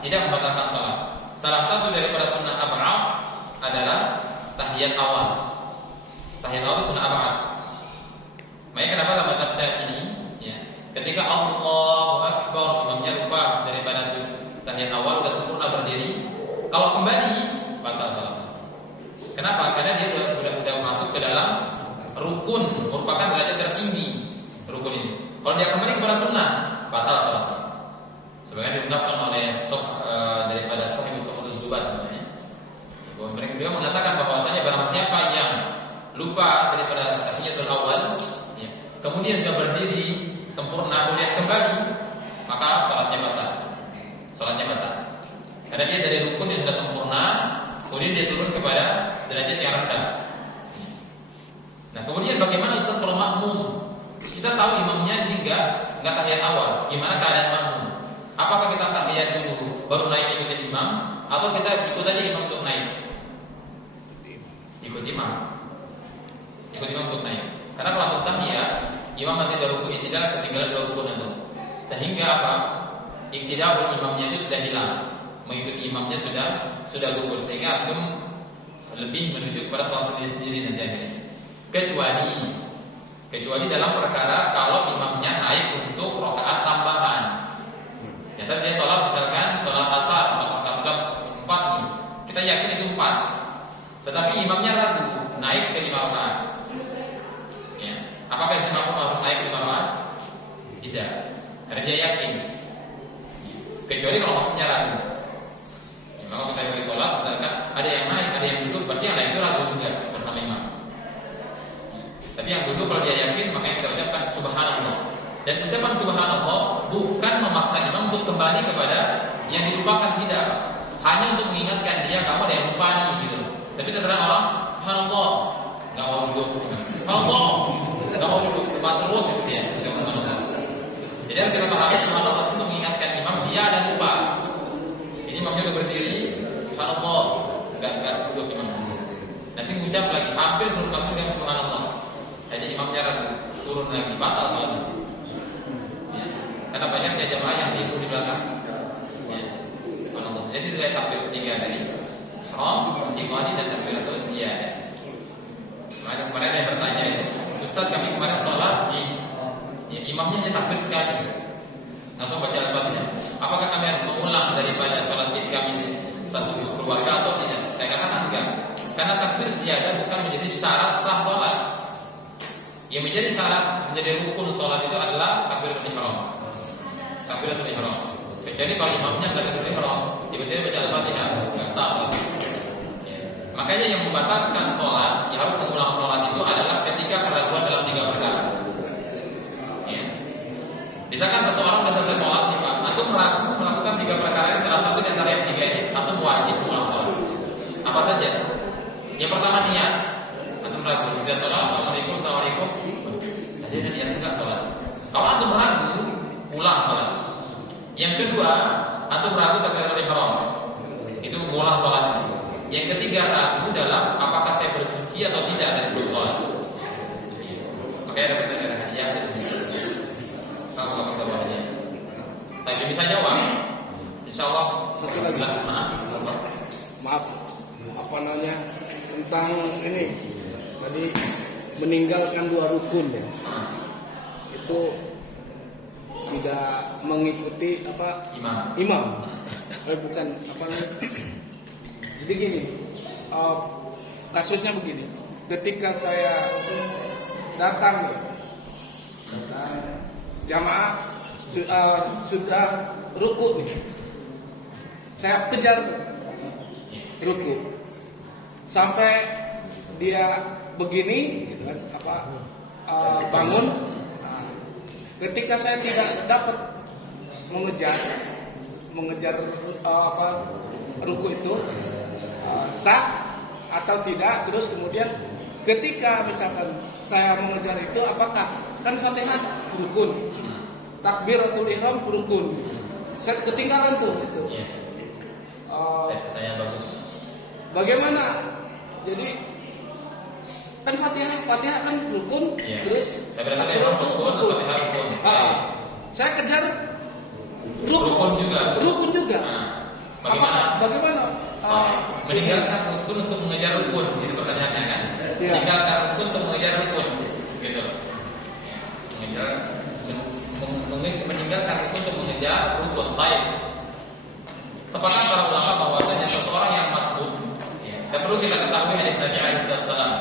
tidak membatalkan sholat. Salah satu daripada sunnah ab'ad adalah tahiyat awal. Tahiyat awal itu sunnah ab'ad. Makanya kenapa dalam mazhab Syafi'i, ya, ketika Allahu Akbar imamnya lupa daripada tahiyat awal sudah sempurna berdiri, kalau kembali batal sholat. Kenapa? Karena dia sudah masuk ke dalam rukun, merupakan derajat tertinggi rukun ini. Kalau dia kembali kepada sunnah, batal sholatnya. Sebenarnya diungkapkan oleh daripada Sahih Zubat sebenarnya. Bahwa mereka mengatakan bahwasanya barang siapa yang lupa daripada tahiyatul awal, ya, kemudian sudah berdiri sempurna kemudian kembali, maka sholatnya batal. Sholatnya batal. Karena dia dari rukun yang sudah sempurna, kemudian dia turun kepada derajat yang rendah. Nah, kemudian bagaimana Ustaz kalau makmum? Kita tahu imamnya ini enggak tahiyat awal. Gimana keadaan makmum? Apakah kita tahiyat dulu baru naik ikutin imam, atau kita ikut aja imam untuk naik? Ikut imam. Ikut imam untuk naik. Karena kalau tahiyat, imam nanti dari rukun iktidal ketinggalan 2 rukun itu. Sehingga apa? Iktidal imamnya itu sudah hilang. Mengikuti imamnya sudah gugur, sehingga antum lebih menuju kepada sholat sendiri nanti akhirnya. Kecuali dalam perkara kalau imamnya naik untuk rakaat tambahan. Ya, tadi dia sholat misalkan sholat asar 4 nih, kita yakin itu 4, tetapi imamnya ragu naik ke 5 rakaat. Ya, apakah imam harus naik ke 5 rakaat? Tidak, karena dia yakin. Kecuali kalau imamnya ragu. Maka kita beri sholat, misalkan ada yang naik, ada yang duduk, berarti yang naik itu ragu juga bersama imam. Tapi yang duduk kalau dia yakin, maka kita ucapkan subhanallah. Dan ucapan subhanallah bukan memaksa imam untuk kembali kepada yang dilupakan, tidak. Hanya untuk mengingatkan dia, kamu ada yang lupa nih gitu. Tapi terkadang orang subhanallah nggak mau duduk, subhanallah nggak mau duduk, lupa terus gitu ya. Jadi harus kita pahami subhanallah untuk mengingatkan imam dia ada lupa. Imamnya udah berdiri, subhanallah, enggak duduk imam. Nanti mengucap lagi, hampir seluruh kamu dengan subhanallah. Jadi imamnya ragu, turun lagi, batal kalau itu. Ya. Karena banyaknya jemaah yang tidur di belakang. Ya. Subhanallah. Jadi saya takbir 3 tadi, ihram, iqadi dan takbiratul ziyadah. Makanya kemarin yang bertanya itu, Ustaz kami kemarin sholat, ya, imamnya hanya takbir sekali, langsung baca al-Fatihah. Apakah kami harus mengulang daripada sholat id kami satu keluarga atau tidak? Saya katakan enggak. Karena takbir ziyadah bukan menjadi syarat sah sholat. Yang menjadi syarat, menjadi rukun sholat itu adalah takbiratul ihram. Takbiratul ihram. Kecuali kalau imamnya enggak takbiratul ihram, tiba-tiba baca al-Fatihah, enggak sah. Ya. Makanya yang membatalkan sholat, yang harus mengulang sholat itu adalah ketika atau ragu takbiratul ihram. Itu mengulang sholatnya. Yang ketiga ragu dalam apakah saya bersuci atau tidak dari belum sholat. Oke, ada pertanyaan hadiah. Kalau kita bawa hadiah. Tapi bisa jawab. Insya Allah. Satu lagi. Maaf, apa namanya tentang ini tadi meninggalkan 2 rukun ya. Itu tidak mengikuti apa imam. Bukan apa namanya. Jadi gini, kasusnya begini. Ketika saya datang jamaah sudah ruku nih, saya kejar ruku sampai dia begini, gitu kan, bangun. Nah, ketika saya tidak dapat mengejar ruku itu sah atau tidak, terus kemudian ketika misalkan saya mengejar itu, apakah kan Fatihah rukun, takbiratul ihram rukun, saya ketinggalan tuh itu. Saya bagus. Bagaimana? Jadi kan Fatihah kan rukun, terus takbiratul ihram rukun, Fatihah rukun. Saya kejar rukun juga. Bagaimana? Meninggalkan rukun untuk mengejar rukun, itu pertanyaannya kan? Ya. Meninggalkan rukun untuk mengejar rukun, gitu. Meninggalkan rukun untuk mengejar rukun. Baik. Sepakat para ulama bahwasanya seseorang yang masbuk, dan perlu kita ketahui hadis Nabi alaihi wasallam.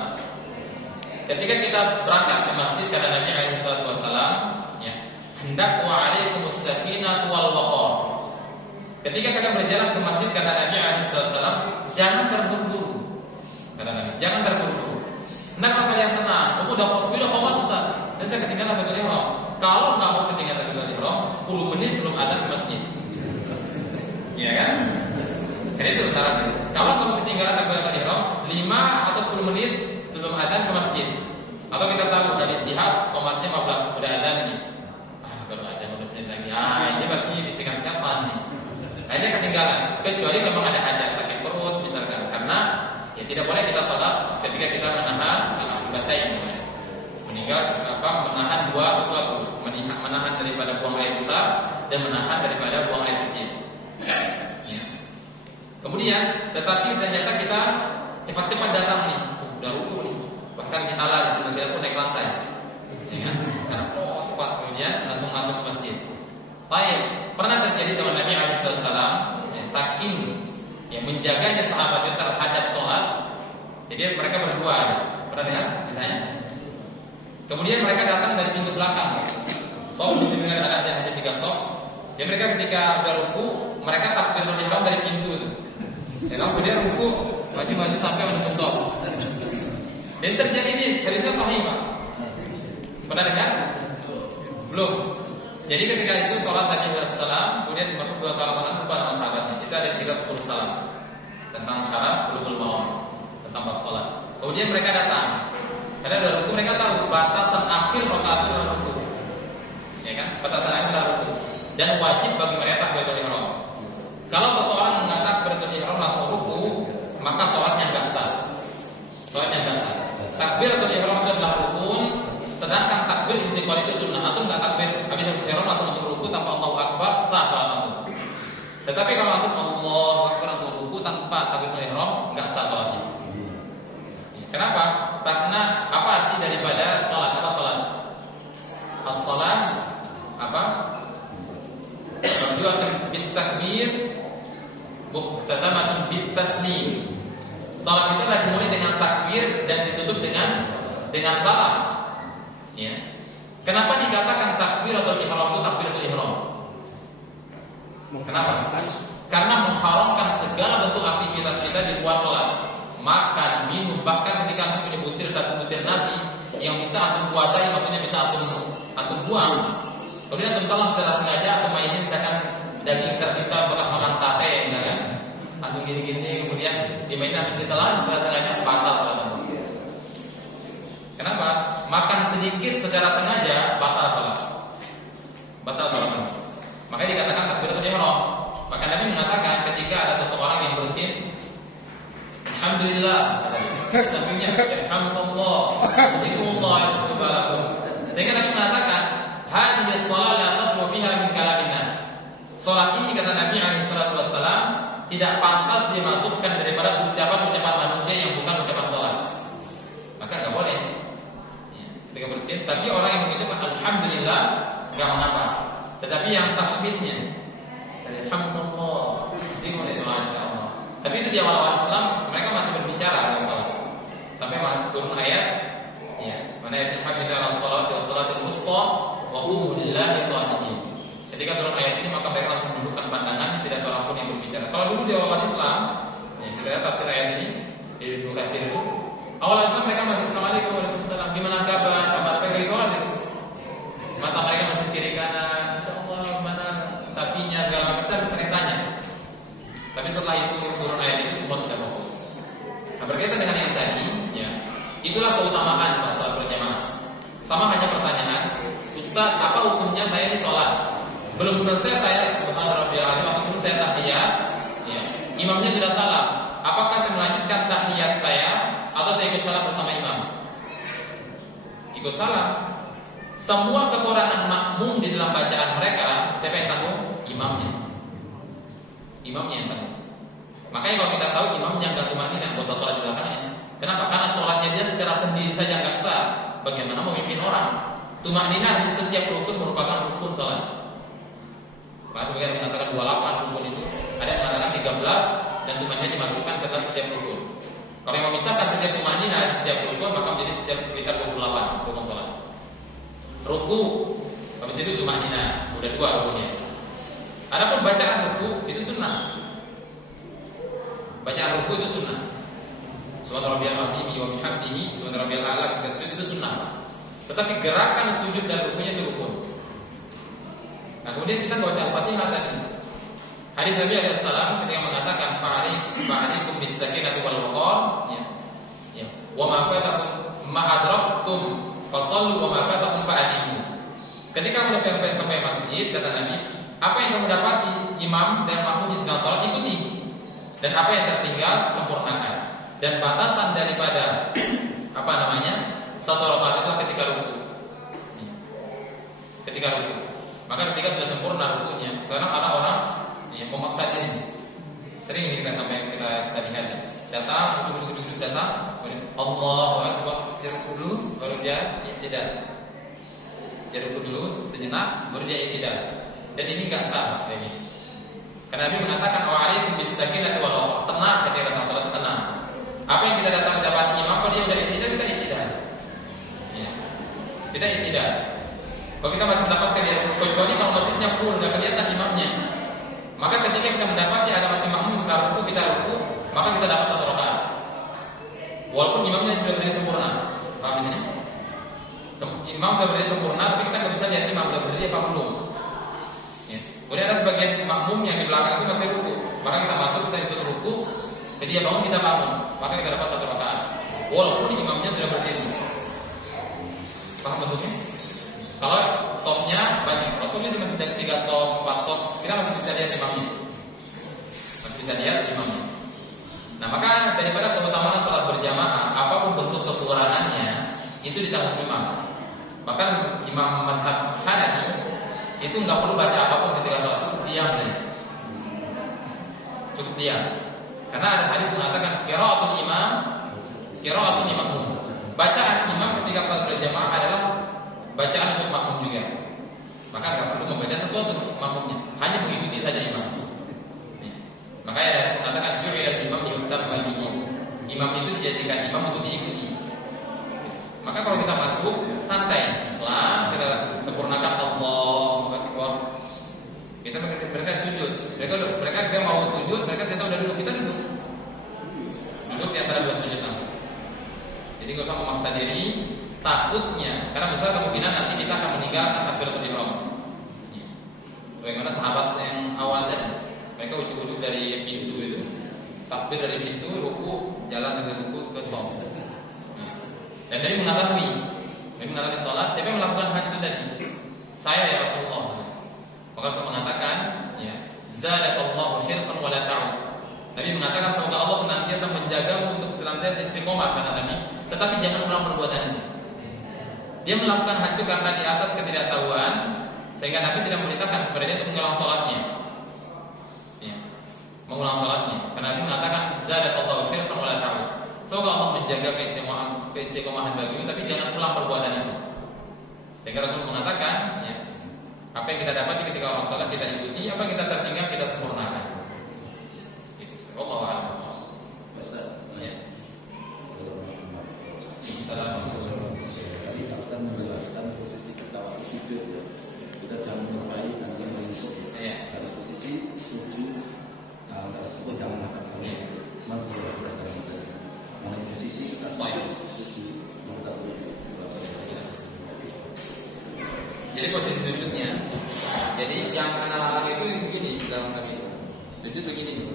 Ketika kita berangkat ke masjid, kata Nabi alaihi wasallam, hendak wa alaikumus sakinatu wal waqar. Ketika kalian berjalan ke masjid, kata Nabi alaihi wasallam, jangan terburu-buru. Kata Nabi, jangan terburu-buru. Hendaklah kalian tenang. Udah qomat Ustaz. Dan saya ketinggalan takbiratul ihram. Kalau enggak mau ketinggalan takbiratul ihram, 10 menit sebelum adzan ke masjid. Iya kan? Jadi itu syaratnya. Kalau kamu ketinggalan takbiratul ihram 5 atau 10 menit sebelum adzan ke masjid. Atau kita tahu dari pihak qomatnya 15 udah adzan nih. Baru adzan 15 menit lagi. Ini berarti bisikan setan nih. Akhirnya ketinggalan. Kecuali memang ada hajat sakit perut misalkan, karena ya tidak boleh kita sholat ketika kita menahan batai, menahan dua sesuatu, menahan daripada buang air besar dan menahan daripada buang air kecil. Ya. Kemudian, tetapi ternyata kita cepat-cepat datang nih, udah ruku nih, bahkan kita lari sampai kita pun naik lantai, ya kan? Karena cepat, kemudian langsung masuk ke masjid. Baik, pernah terjadi zaman Nabi Alaihissalam, saking menjaganya sahabatnya terhadap sholat, jadi mereka berdua, pernah dengar misalnya? Kemudian mereka datang dari pintu belakang, sof dengan ada 3 sof. Dan mereka ketika udah ruku, mereka takbiratul ihram dari pintu itu. Dan kemudian ruku, maju sampai menuju sof. Dan terjadi ini, hadisnya sahih Pak. Pernah dengar? Belum. Jadi ketika itu sholat Nabi Alaihissalam, kemudian masuk 2 salam lupa nama sahabatnya. Itu ada kita 10 salam tentang syarat bulughul maram, tentang bab sholat. Kemudian mereka datang. Karena dalam ruku mereka tahu batasan akhir rakaat itu adalah ruku. Ya kan? Batasan akhir adalah ruku. Dan wajib bagi mereka takbiratul ihram. Kalau seseorang mengatakan takbiratul ihram langsung ruku, maka sholatnya enggak sah. Takbiratul ihram itu adalah rukun, sedangkan takbir intiqal itu sunnah. Antum enggak takbir habis ihram langsung untuk ruku tanpa Allahu Akbar, sah sholat antum. Tetapi kalau antum Allahu Akbar untuk ruku tanpa takbiratul ihram, enggak sah sholatnya. Kenapa? Karena apa arti daripada sholat? Apa sholat? As-sholat apa? Berjuang bitakbir, muqtadamatun bitaslim. Sholat itu adalah dimulai dengan takbir dan ditutup dengan salam. Ya. Kenapa dikatakan takbiratul ihram itu takbiratul ihram? Kenapa? Karena mengharamkan segala bentuk aktivitas kita di luar sholat. Makan, minum, bahkan ketika antum punya butir 1 butir nasi yang bisa antum kuasai, maksudnya bisa antum buang. Kemudian antum telan secara sengaja, atau mainnya misalkan daging tersisa bekas makan sate, misalkan antum gini-gini, kemudian dimainin habis ditelan secara sengaja, batal sholat antum. Kenapa? Makan sedikit secara sengaja batal sholat. Makanya dikatakan takbiratul ihram. Maka alhamdulillah. Sampingnya alhamdulillah. Alhamdulillah subhanahu. Sehingga Nabi mengatakan, hadhihi shalah la tasmu fiha min kalamin nas. Salat ini kata Nabi alaihi salatu wassalam tidak pantas dimasukkan daripada ucapan-ucapan manusia yang bukan ucapan salat. Maka enggak boleh. Ya, ketika bersin, tapi orang yang mengucapkan alhamdulillah enggak mengapa. Tetapi yang tasbihnya alhamdulillah, itu masya Allah. Tapi itu di awal-awal Islam mereka masih berbicara dalam salat. Sampai turun ayat, ya, mana ayat hamidallah salatu wassalatul wusta wa qumu lillahi qanitin. Ketika turun ayat ini maka mereka langsung mendudukkan pandangan, tidak seorang pun yang berbicara. Kalau dulu di awal Islam, ya, kita lihat tafsir ayat ini di Ibnu Katsir itu, awal Islam mereka masih assalamualaikum waalaikumsalam, gimana kabar pergi sholat itu, mata mereka masih kiri kanan, insyaallah mana sapinya segala macam ceritanya. Tapi setelah itu turun ayat itu semua sudah fokus. Nah, berkaitan dengan yang tadi, ya, itulah keutamaan salat berjamaah. Sama hanya pertanyaan, Ustaz, apa hukumnya saya di sholat? Belum selesai saya subhana rabbiyal azim, langsung saya tahiyat, ya. Imamnya sudah salah. Apakah saya melanjutkan tahiyat saya atau saya ikut salat bersama imam? Ikut salat. Semua kekurangan makmum di dalam bacaan mereka, siapa yang tanggung? Imamnya. Imamnya yang tanggung. Makanya kalau kita tahu imamnya enggak tumanina, enggak usah sholat di belakangnya. Kenapa? Karena sholatnya dia secara sendiri saja enggak sah. Bagaimana memimpin orang? Tumanina di setiap rukun merupakan rukun sholat. Maka sebagian mengatakan 28 rukun itu, ada yang mengatakan 13 dan tumanina dimasukkan ke dalam setiap rukun. Kalau yang memisahkan setiap tumanina di setiap rukun, maka menjadi sekitar 28 rukun sholat. Ruku, habis itu tumanina, udah 2 rukunnya. Adapun bacaan ruku itu sunnah. Bacaan ruku itu sunnah. Subhana rabbiyal azim wa bihamdihi, subhana rabbiyal a'la, itu sunnah. Tetapi gerakan sujud dan rukunya itu rukun. Nah, kemudian kita baca Al-Fatihah tadi. Hadis Nabi alaihi salam ketika mengatakan fa'alikum bis-sakinati wal waqar, ya. Ya. Wa ma fatakum ma adraktum fasallu wa ma fatakum fa'atimu. Ketika kamu sampai masjid, kata Nabi, apa yang kamu dapati imam dan makmum di sedang salat ikuti. Dan apa yang tertinggal sempurnakan. Dan batasan daripada satu rakaat itu ketika ruku. Ketika ruku. Maka ketika sudah sempurna rukunya, sekarang ada orang yang memaksa diri. Sering ini kita sampai kita lihat. Datang, ujuk-ujuk datang, Allahu Akbar, ruku dulu, baru dia tidak. Dia ruku dulu sejenak, baru dia tidak. Dan ini enggak sah kayak gini. Karena Nabi mengatakan wa'alaikum bis-sakinati wal waqar. Tenang ketika datang salat, tenang. Apa yang kita datang dapat imam, kalau dia udah tidak, kita tidak. Ya. Kita tidak. Kalau kita masih mendapatkan dia, kecuali kalau masjidnya full, nggak kelihatan imamnya. Maka ketika kita mendapati ada masih makmum sedang ruku, kita ruku, maka kita dapat 1 rakaat. Walaupun imamnya sudah berdiri sempurna. Paham di sini? Imam sudah berdiri sempurna, tapi kita nggak bisa lihat imam sudah berdiri apa belum. Ya. Kemudian ada sebagian makmum yang di belakang itu masih ruku, maka kita masuk, kita ikut ruku, jadi dia bangun, kita bangun, maka kita dapat 1 rakaat. Walaupun imamnya sudah berdiri. Paham bentuknya? Kalau softnya banyak, Rasulnya cuma 3 soft, 4 soft, kita masih bisa lihat imamnya. Masih bisa lihat imamnya. Nah, maka daripada keutamaan salat berjamaah, apapun bentuk kekurangannya, itu ditanggung imam. Bahkan imam mazhab Hanafi itu nggak perlu baca apapun ketika salat, cukup diam saja. Cukup diam. Karena ada hadis mengatakan qiraatul imam, qiraatul makmum. Bacaan imam ketika salat berjamaah adalah bacaan untuk makmum juga. Maka nggak perlu membaca sesuatu untuk makmumnya, hanya mengikuti saja imam. Makanya ada yang mengatakan ju'ilal imam yu'tamma bihi. Imam itu dijadikan imam untuk diikuti. Maka kalau kita masuk santai, pelan, kita sempurnakan Allahu Akbar. Mereka sujud. Mereka mau sujud, kita udah duduk, kita duduk. Duduk di antara 2 sujud langsung. Jadi nggak usah memaksa diri. Takutnya, karena besar kemungkinan nanti kita akan meninggalkan takbiratul ihram. Bagaimana sahabat yang awal tadi, mereka ujuk-ujuk dari pintu itu, takbir dari pintu, ruku, jalan dari ruku ke shaf. Dan dari mengatasi sholat, siapa yang melakukan hal itu tadi? Saya ya Rasulullah. Maka Rasul mengatakan, ya, zadakallahu hirsan wa la ta'ud. Nabi mengatakan semoga Allah senantiasa menjagamu untuk senantiasa istiqomah, kata Nabi. Tetapi jangan ulang perbuatan itu. Dia melakukan hal itu karena di atas ketidaktahuan, sehingga Nabi tidak memerintahkan kepada dia untuk mengulang sholatnya. Ya, mengulang sholatnya. Karena Nabi mengatakan zadakallahu firsan wala ta'ud. Semoga Allah menjaga keistiqomahan bagimu, tapi jangan ulang perbuatan itu. Sehingga Rasul mengatakan, ya, apa yang kita dapati ketika orang sholat kita ikuti, apa yang kita tertinggal kita sempurnakan. Allah a'lam. Ya. Assalamualaikum. Tadi akan menjelaskan posisi kita waktu sujud ya. Kita jangan terbaik dan jangan menusuk ya. Iya. Pada posisi sujud, itu jangan makan kalau menjelaskan mengenai posisi kita sujud, mengetahui. Jadi posisi sujudnya, jadi yang anak-anak itu begini dalam kami itu. Sujud begini nih.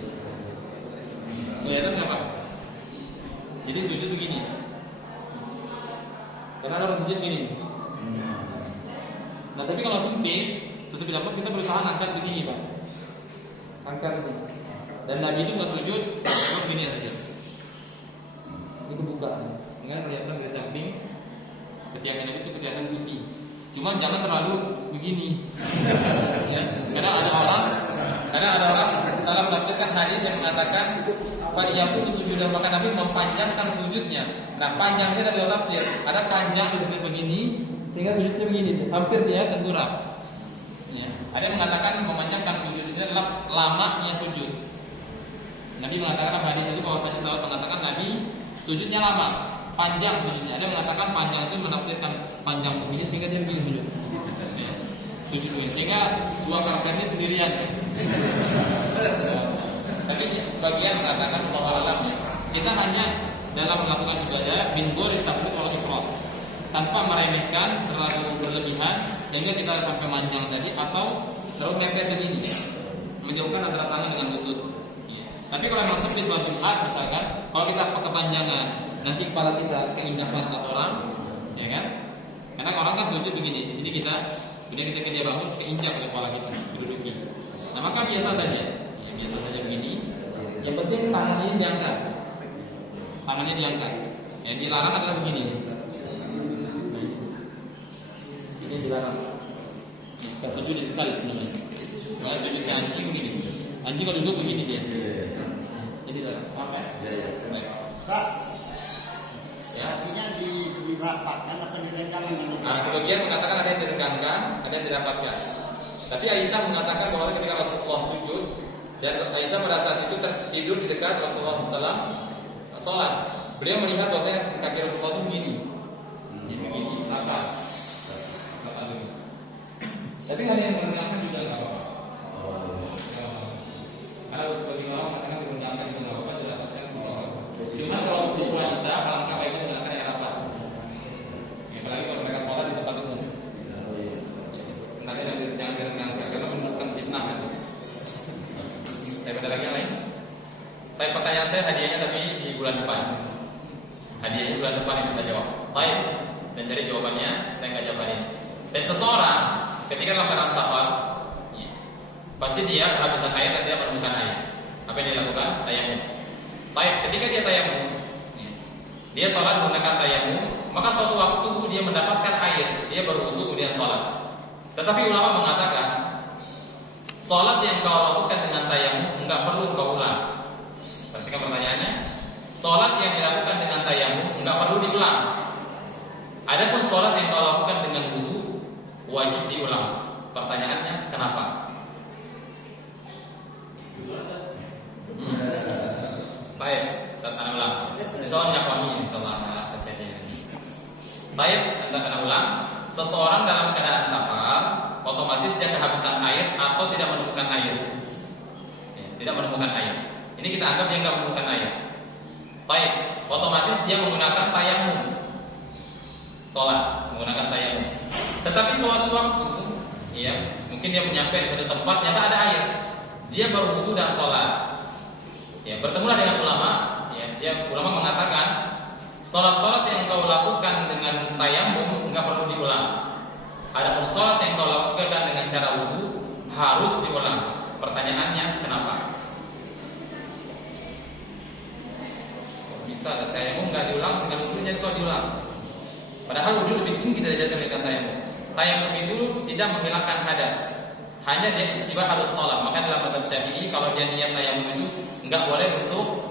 Kelihatan nggak Pak? Jadi sujud begini. Karena orang sujud begini. Nah tapi kalau sempit, sesudah pun kita berusaha angkat begini Pak. Angkat ini. Dan Nabi itu nggak sujud, cuma begini saja. Ini kebuka. Enggak kelihatan dari samping. Ketiakan Nabi itu kelihatan putih. Cuma jangan terlalu begini. Ya. Karena ada orang salah menafsirkan hadis yang mengatakan fa'iyatu sujudah, maka Nabi memanjangkan sujudnya. Nah, panjangnya dari tafsir, ada panjang dari begini hingga sujudnya begini, hampir dia tengkurap. Ya. Ada yang mengatakan memanjangkan sujud itu adalah lamanya sujud. Nabi mengatakan dalam hadis itu bahwasanya sahabat mengatakan Nabi sujudnya lama, panjang sujudnya. Ada yang mengatakan panjang itu menafsirkan panjang begini sehingga dia begini sujud. Ya. Sujud begini. Sehingga dua karakter ini sendirian. Ya. Tapi sebagian mengatakan Allah alam ya. Kita hanya dalam melakukan ibadah bin gori tafsir wal ifrat, tanpa meremehkan terlalu berlebihan sehingga kita sampai manjang tadi atau terlalu mepet begini, menjauhkan antara tangan dengan lutut. Ya. Tapi kalau memang seperti sholat Jumat misalkan, kalau kita kepanjangan nanti kepala kita keinjak mata orang, ya kan? Karena orang kan sujud begini, di sini kita ketika dia bangun keinjak oleh kepala kita, duduki. Nah maka biasa saja, ya biasa saja begini. Yang penting tangannya diangkat, tangannya diangkat. Yang dilarang adalah begini. Ini dilarang. Kita sujud di sekali namanya. Kalau sujud ke anjing begini, anjing kalau duduk begini dia. Jadi dilarang. Apa? Baik. Ya. Artinya dirapatkan apa direnggang? Nah, sebagian mengatakan ada yang diregangkan, ada yang dirapatkan. Tapi Aisyah mengatakan bahwa ketika Rasulullah sujud dan Aisyah pada saat itu tidur di dekat Rasulullah SAW sholat, beliau melihat bahwasanya kaki Rasulullah itu begini, begini, rata. Tapi hal yang diregangkan juga nggak apa-apa. Karena sebagian orang mengatakan diregangkan itu nggak apa-apa, tidak apa-apa. Cuma kalau untuk wanita, alangkah baiknya menggunakan yang rapat. Apalagi kalau mereka sholat di tempat umum. Nanti jangan direngangkan karena menimbulkan fitnah kan. Ada lagi yang lain? Tapi pertanyaan saya hadiahnya tapi di bulan depan. Hadiahnya bulan depan itu saya jawab. Baik. Dan cari jawabannya saya nggak jawab hari ini. Dan seseorang ketika dalam keadaan safar, ya, pasti dia kehabisan air dan tidak menemukan air. Apa yang dia lakukan? Tayamum. Baik. Ketika dia tayamum, ya, dia sholat menggunakan tayamum, maka suatu waktu dia mendapatkan air, dia berwudu kemudian sholat. Tetapi ulama mengatakan sholat yang kau lakukan dengan tayamum enggak perlu kau ulang. Perhatikan pertanyaannya, sholat yang dilakukan dengan tayamum enggak perlu diulang. Adapun sholat yang kau lakukan dengan wudu wajib diulang. Pertanyaannya kenapa? Baik, saya tanya ulang. Soalnya kami insyaallah kesehatan. Baik, anda kena ulang. Seseorang dalam keadaan safar, otomatis dia kehabisan air atau tidak menemukan air. Ya, tidak menemukan air. Ini kita anggap dia nggak menemukan air. Baik, otomatis dia menggunakan tayamum. Sholat menggunakan tayamum. Tetapi suatu waktu, ya, mungkin dia menyampai di suatu tempat, nyata ada air. Dia baru wudu dan sholat. Ya, bertemulah dengan ulama. Ya, ulama mengatakan sholat-sholat yang kau lakukan dengan tayamum enggak perlu diulang. Adapun sholat yang kau lakukan dengan cara wudu harus diulang. Pertanyaannya kenapa? Bisa tayamum nggak diulang dengan wudhunya itu diulang. Padahal wudhu lebih tinggi derajatnya dibandingkan tayamum. Tayamum itu tidak menghilangkan hadas, hanya dia istibah harus sholat. Maka dalam mazhab Syafi'i kalau dia niat tayamum itu nggak boleh untuk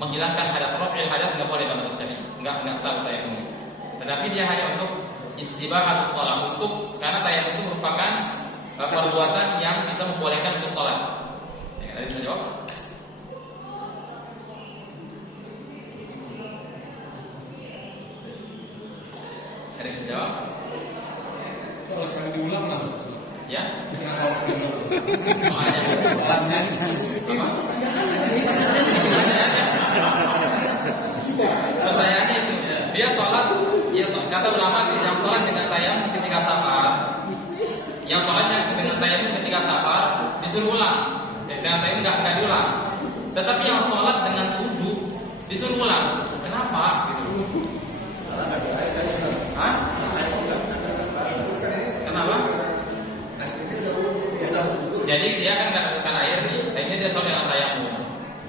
menghilangkan hadas. Raf'il hadas nggak boleh dalam mazhab Syafi'i, nggak sah tayamum. Tetapi dia hanya untuk istibah harus sholat, untuk karena tayamum itu merupakan perbuatan yang bisa membolehkan untuk sholat. Ya, ada yang bisa jawab? Ada yang bisa jawab? Kalau saya diulang lah. Ya? Kenapa harus diulang? Soalnya apa? Pertanyaannya itu, dia sholat, ya kata ulama yang sholat dengan tayamum ketika safar, yang sholatnya dengan tayamum ketika safar disuruh ulang, dengan tayamum nggak diulang. Tetapi yang sholat dengan wudu disuruh ulang. Kenapa? Gitu. Hah? Kenapa? Jadi dia kan nggak nemukan air nih, akhirnya dia sholat dengan tayamum.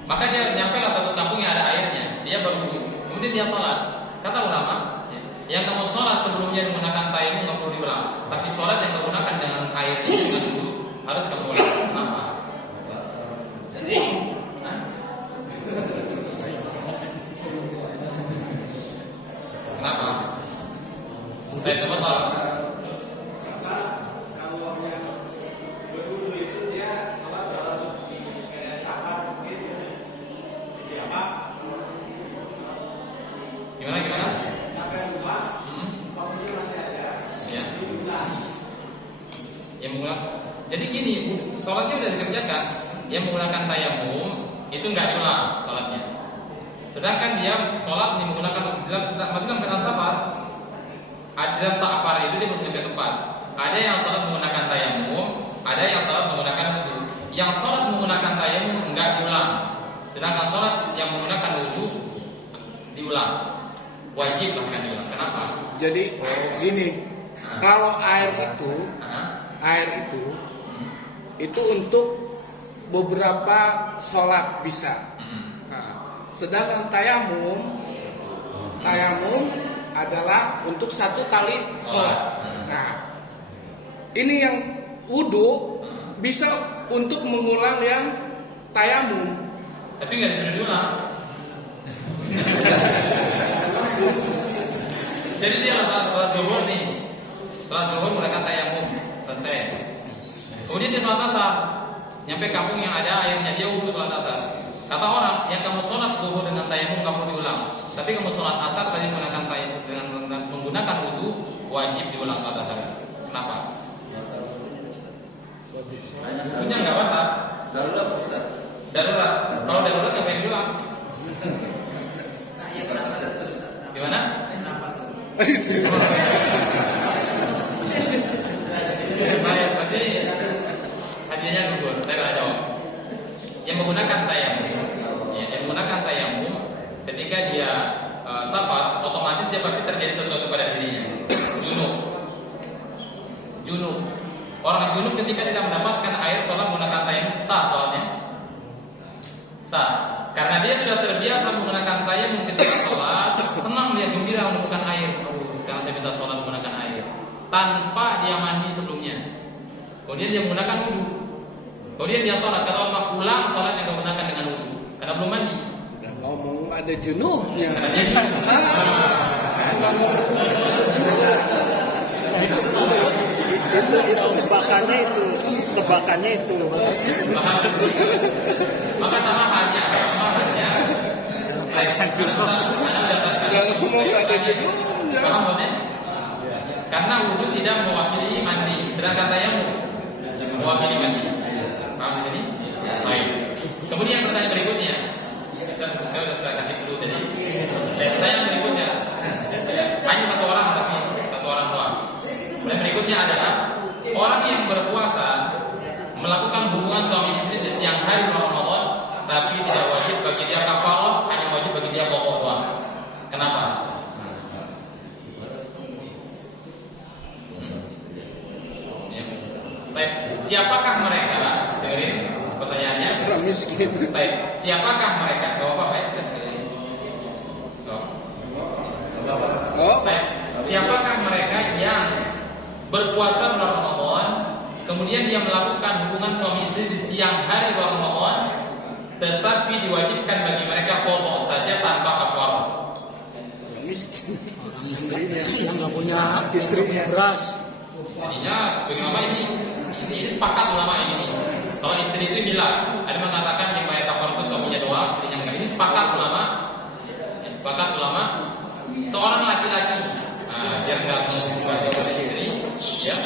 Maka dia nyampe lah satu kampung yang ada airnya, dia baru wudu, kemudian dia sholat. Kata ulama, yang kamu sholat sebelumnya menggunakan tayamum nggak perlu diulang, tapi sholat yang kamu gunakan dengan air itu dengan wudu harus kamu ulang. Kenapa? Hah? Kenapa? Baik, teman-teman. Gimana? Ya. Yang menggunakan. Jadi gini, sholatnya sudah dikerjakan. Yang menggunakan tayamum itu nggak diulang sholatnya. Sedangkan dia sholat menggunakan dalam keadaan safar. Dalam safar itu dia belum sampai tempat. Ada yang sholat menggunakan tayamum, ada yang sholat menggunakan wudu. Yang sholat menggunakan tayamum nggak diulang. Sedangkan sholat yang menggunakan wudu diulang. Wajib bahkan diulang. Kenapa? Jadi gini, kalau air itu untuk beberapa sholat bisa. Nah, sedangkan tayamum adalah untuk satu kali sholat. Nah, ini yang wudu bisa untuk mengulang yang tayamum. Tapi nggak disuruh diulang. Jadi dia sholat zuhur nih, sholat zuhur menggunakan tayamum selesai. Kemudian dia sholat asar, nyampe kampung yang ada airnya, dia wudu sholat asar. Kata orang, yang kamu sholat zuhur dengan tayamum nggak perlu diulang, tapi kamu sholat asar tadi menggunakan tayamum dengan menggunakan wudu wajib diulang sholat asar. Kenapa? Wudunya nggak batal. Darurat Ustaz. Darurat. Kalau darurat ngapain diulang? Gimana? Baik, berarti hadiahnya gugur. Saya jawab. Yang menggunakan tayamum, ketika dia safar, otomatis dia pasti terjadi sesuatu pada dirinya. Junub. Orang junub ketika tidak mendapatkan air sholat menggunakan tayamum sah sholatnya. Sah. Karena dia sudah terbiasa menggunakan tayamum ketika sholat, senang dia gembira menemukan air. Aduh, sekarang saya bisa sholat menggunakan air tanpa dia mandi sebelumnya. Kemudian dia menggunakan wudu. Kemudian dia sholat. Kata Allah, ulang sholat yang menggunakan dengan wudu karena belum mandi. Nah, ngomong ada junubnya. Karena dia junub. Itu tebakannya itu. Maka sama halnya. Kalau ngomong ada junubnya. Paham kan? Karena wudu tidak mewakili mandi, sedangkan tayamum mewakili mandi. Paham ini? Baik. Kemudian pertanyaan berikutnya. Saya sudah kasih dulu tadi. Pertanyaan berikutnya. Hanya satu orang doang. Kemudian berikutnya adalah orang yang berpuasa melakukan hubungan suami istri di siang hari Ramadan, tapi tidak wajib bagi dia kafarah, hanya wajib bagi dia pokok doang. Kenapa? Ya. Baik, siapakah mereka? Dengerin pertanyaannya. Orang miskin. Baik, siapakah mereka? Gak apa-apa, Pak. Oh, Baik, siapakah mereka yang berpuasa bulan Ramadan, kemudian dia melakukan hubungan suami istri di siang hari bulan Ramadan, tetapi diwajibkan bagi mereka qada saja tanpa kafarah? Istrinya. Yang nggak punya Istrinya. beras. Jadinya sebagai ulama ini sepakat ulama ini. Kalau istri itu hilang, ada mengatakan yang bayar kafar itu suaminya doang, istrinya enggak. Ini sepakat ulama. Ya, sepakat ulama. Seorang laki-laki, dia enggak mengubah istri, ya.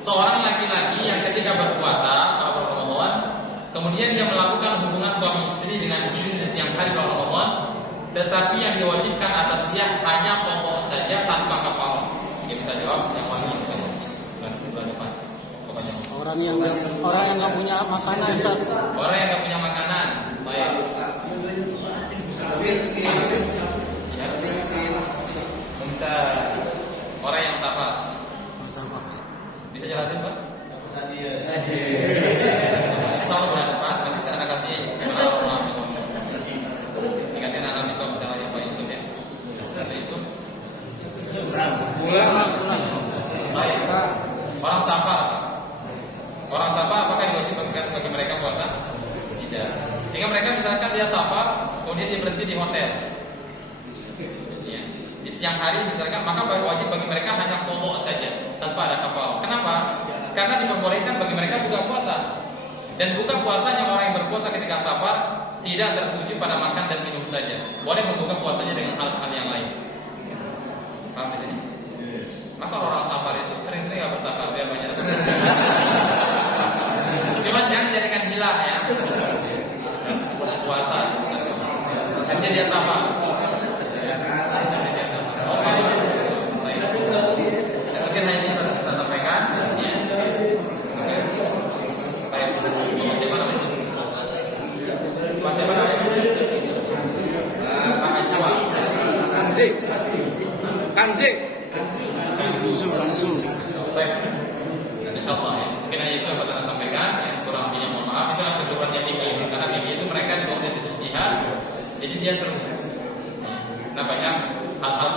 Seorang laki-laki yang ketika berpuasa kalau Ramadan, kemudian dia melakukan hubungan suami istri dengan istri di siang hari bulan Ramadan, tetapi yang diwajibkan atas dia hanya pokok saja tanpa kafarah. Dia bisa jawab yang wangi misalnya. Bulan depan. Pokoknya. Orang yang nggak punya makanan, Ustaz. Orang yang nggak punya makanan, baik. Ya. Minta orang yang sabar. Sama. Bisa jelasin Pak? Sama bulan depan nanti saya akan kasih pengalaman. Ingatin anak bisa misalnya Pak Yusuf ya. Pak Yusuf. Baik. Orang safar. Orang safar apakah diwajibkan bagi mereka puasa? Tidak. Sehingga mereka misalkan dia safar, kemudian dia berhenti di hotel. Ya. Di siang hari misalkan, maka wajib bagi mereka hanya qada saja tanpa ada kafarah. Kenapa? Karena diperbolehkan bagi mereka buka puasa. Dan buka puasanya orang yang berpuasa ketika safar tidak tertuju pada makan dan minum saja. Boleh membuka puasanya dengan hal-hal yang lain. Paham di sini? Maka orang safar itu sering-sering nggak bersafar biar banyak. Cuma jangan dijadikan hilah ya. Puasa. Kan dia safar. Mungkin hanya ini kita sampaikan. Ya. Baik. Masih mana itu? Masih mana itu? Kanzi. Baik. Insyaallah ya. Mungkin hanya itu yang kita sampaikan. Yang kurang lebihnya mohon maaf. Itu adalah keseluruhannya fikih. Karena fikih itu mereka di bawah ijtihad. Jadi dia seru. Nah banyak hal-hal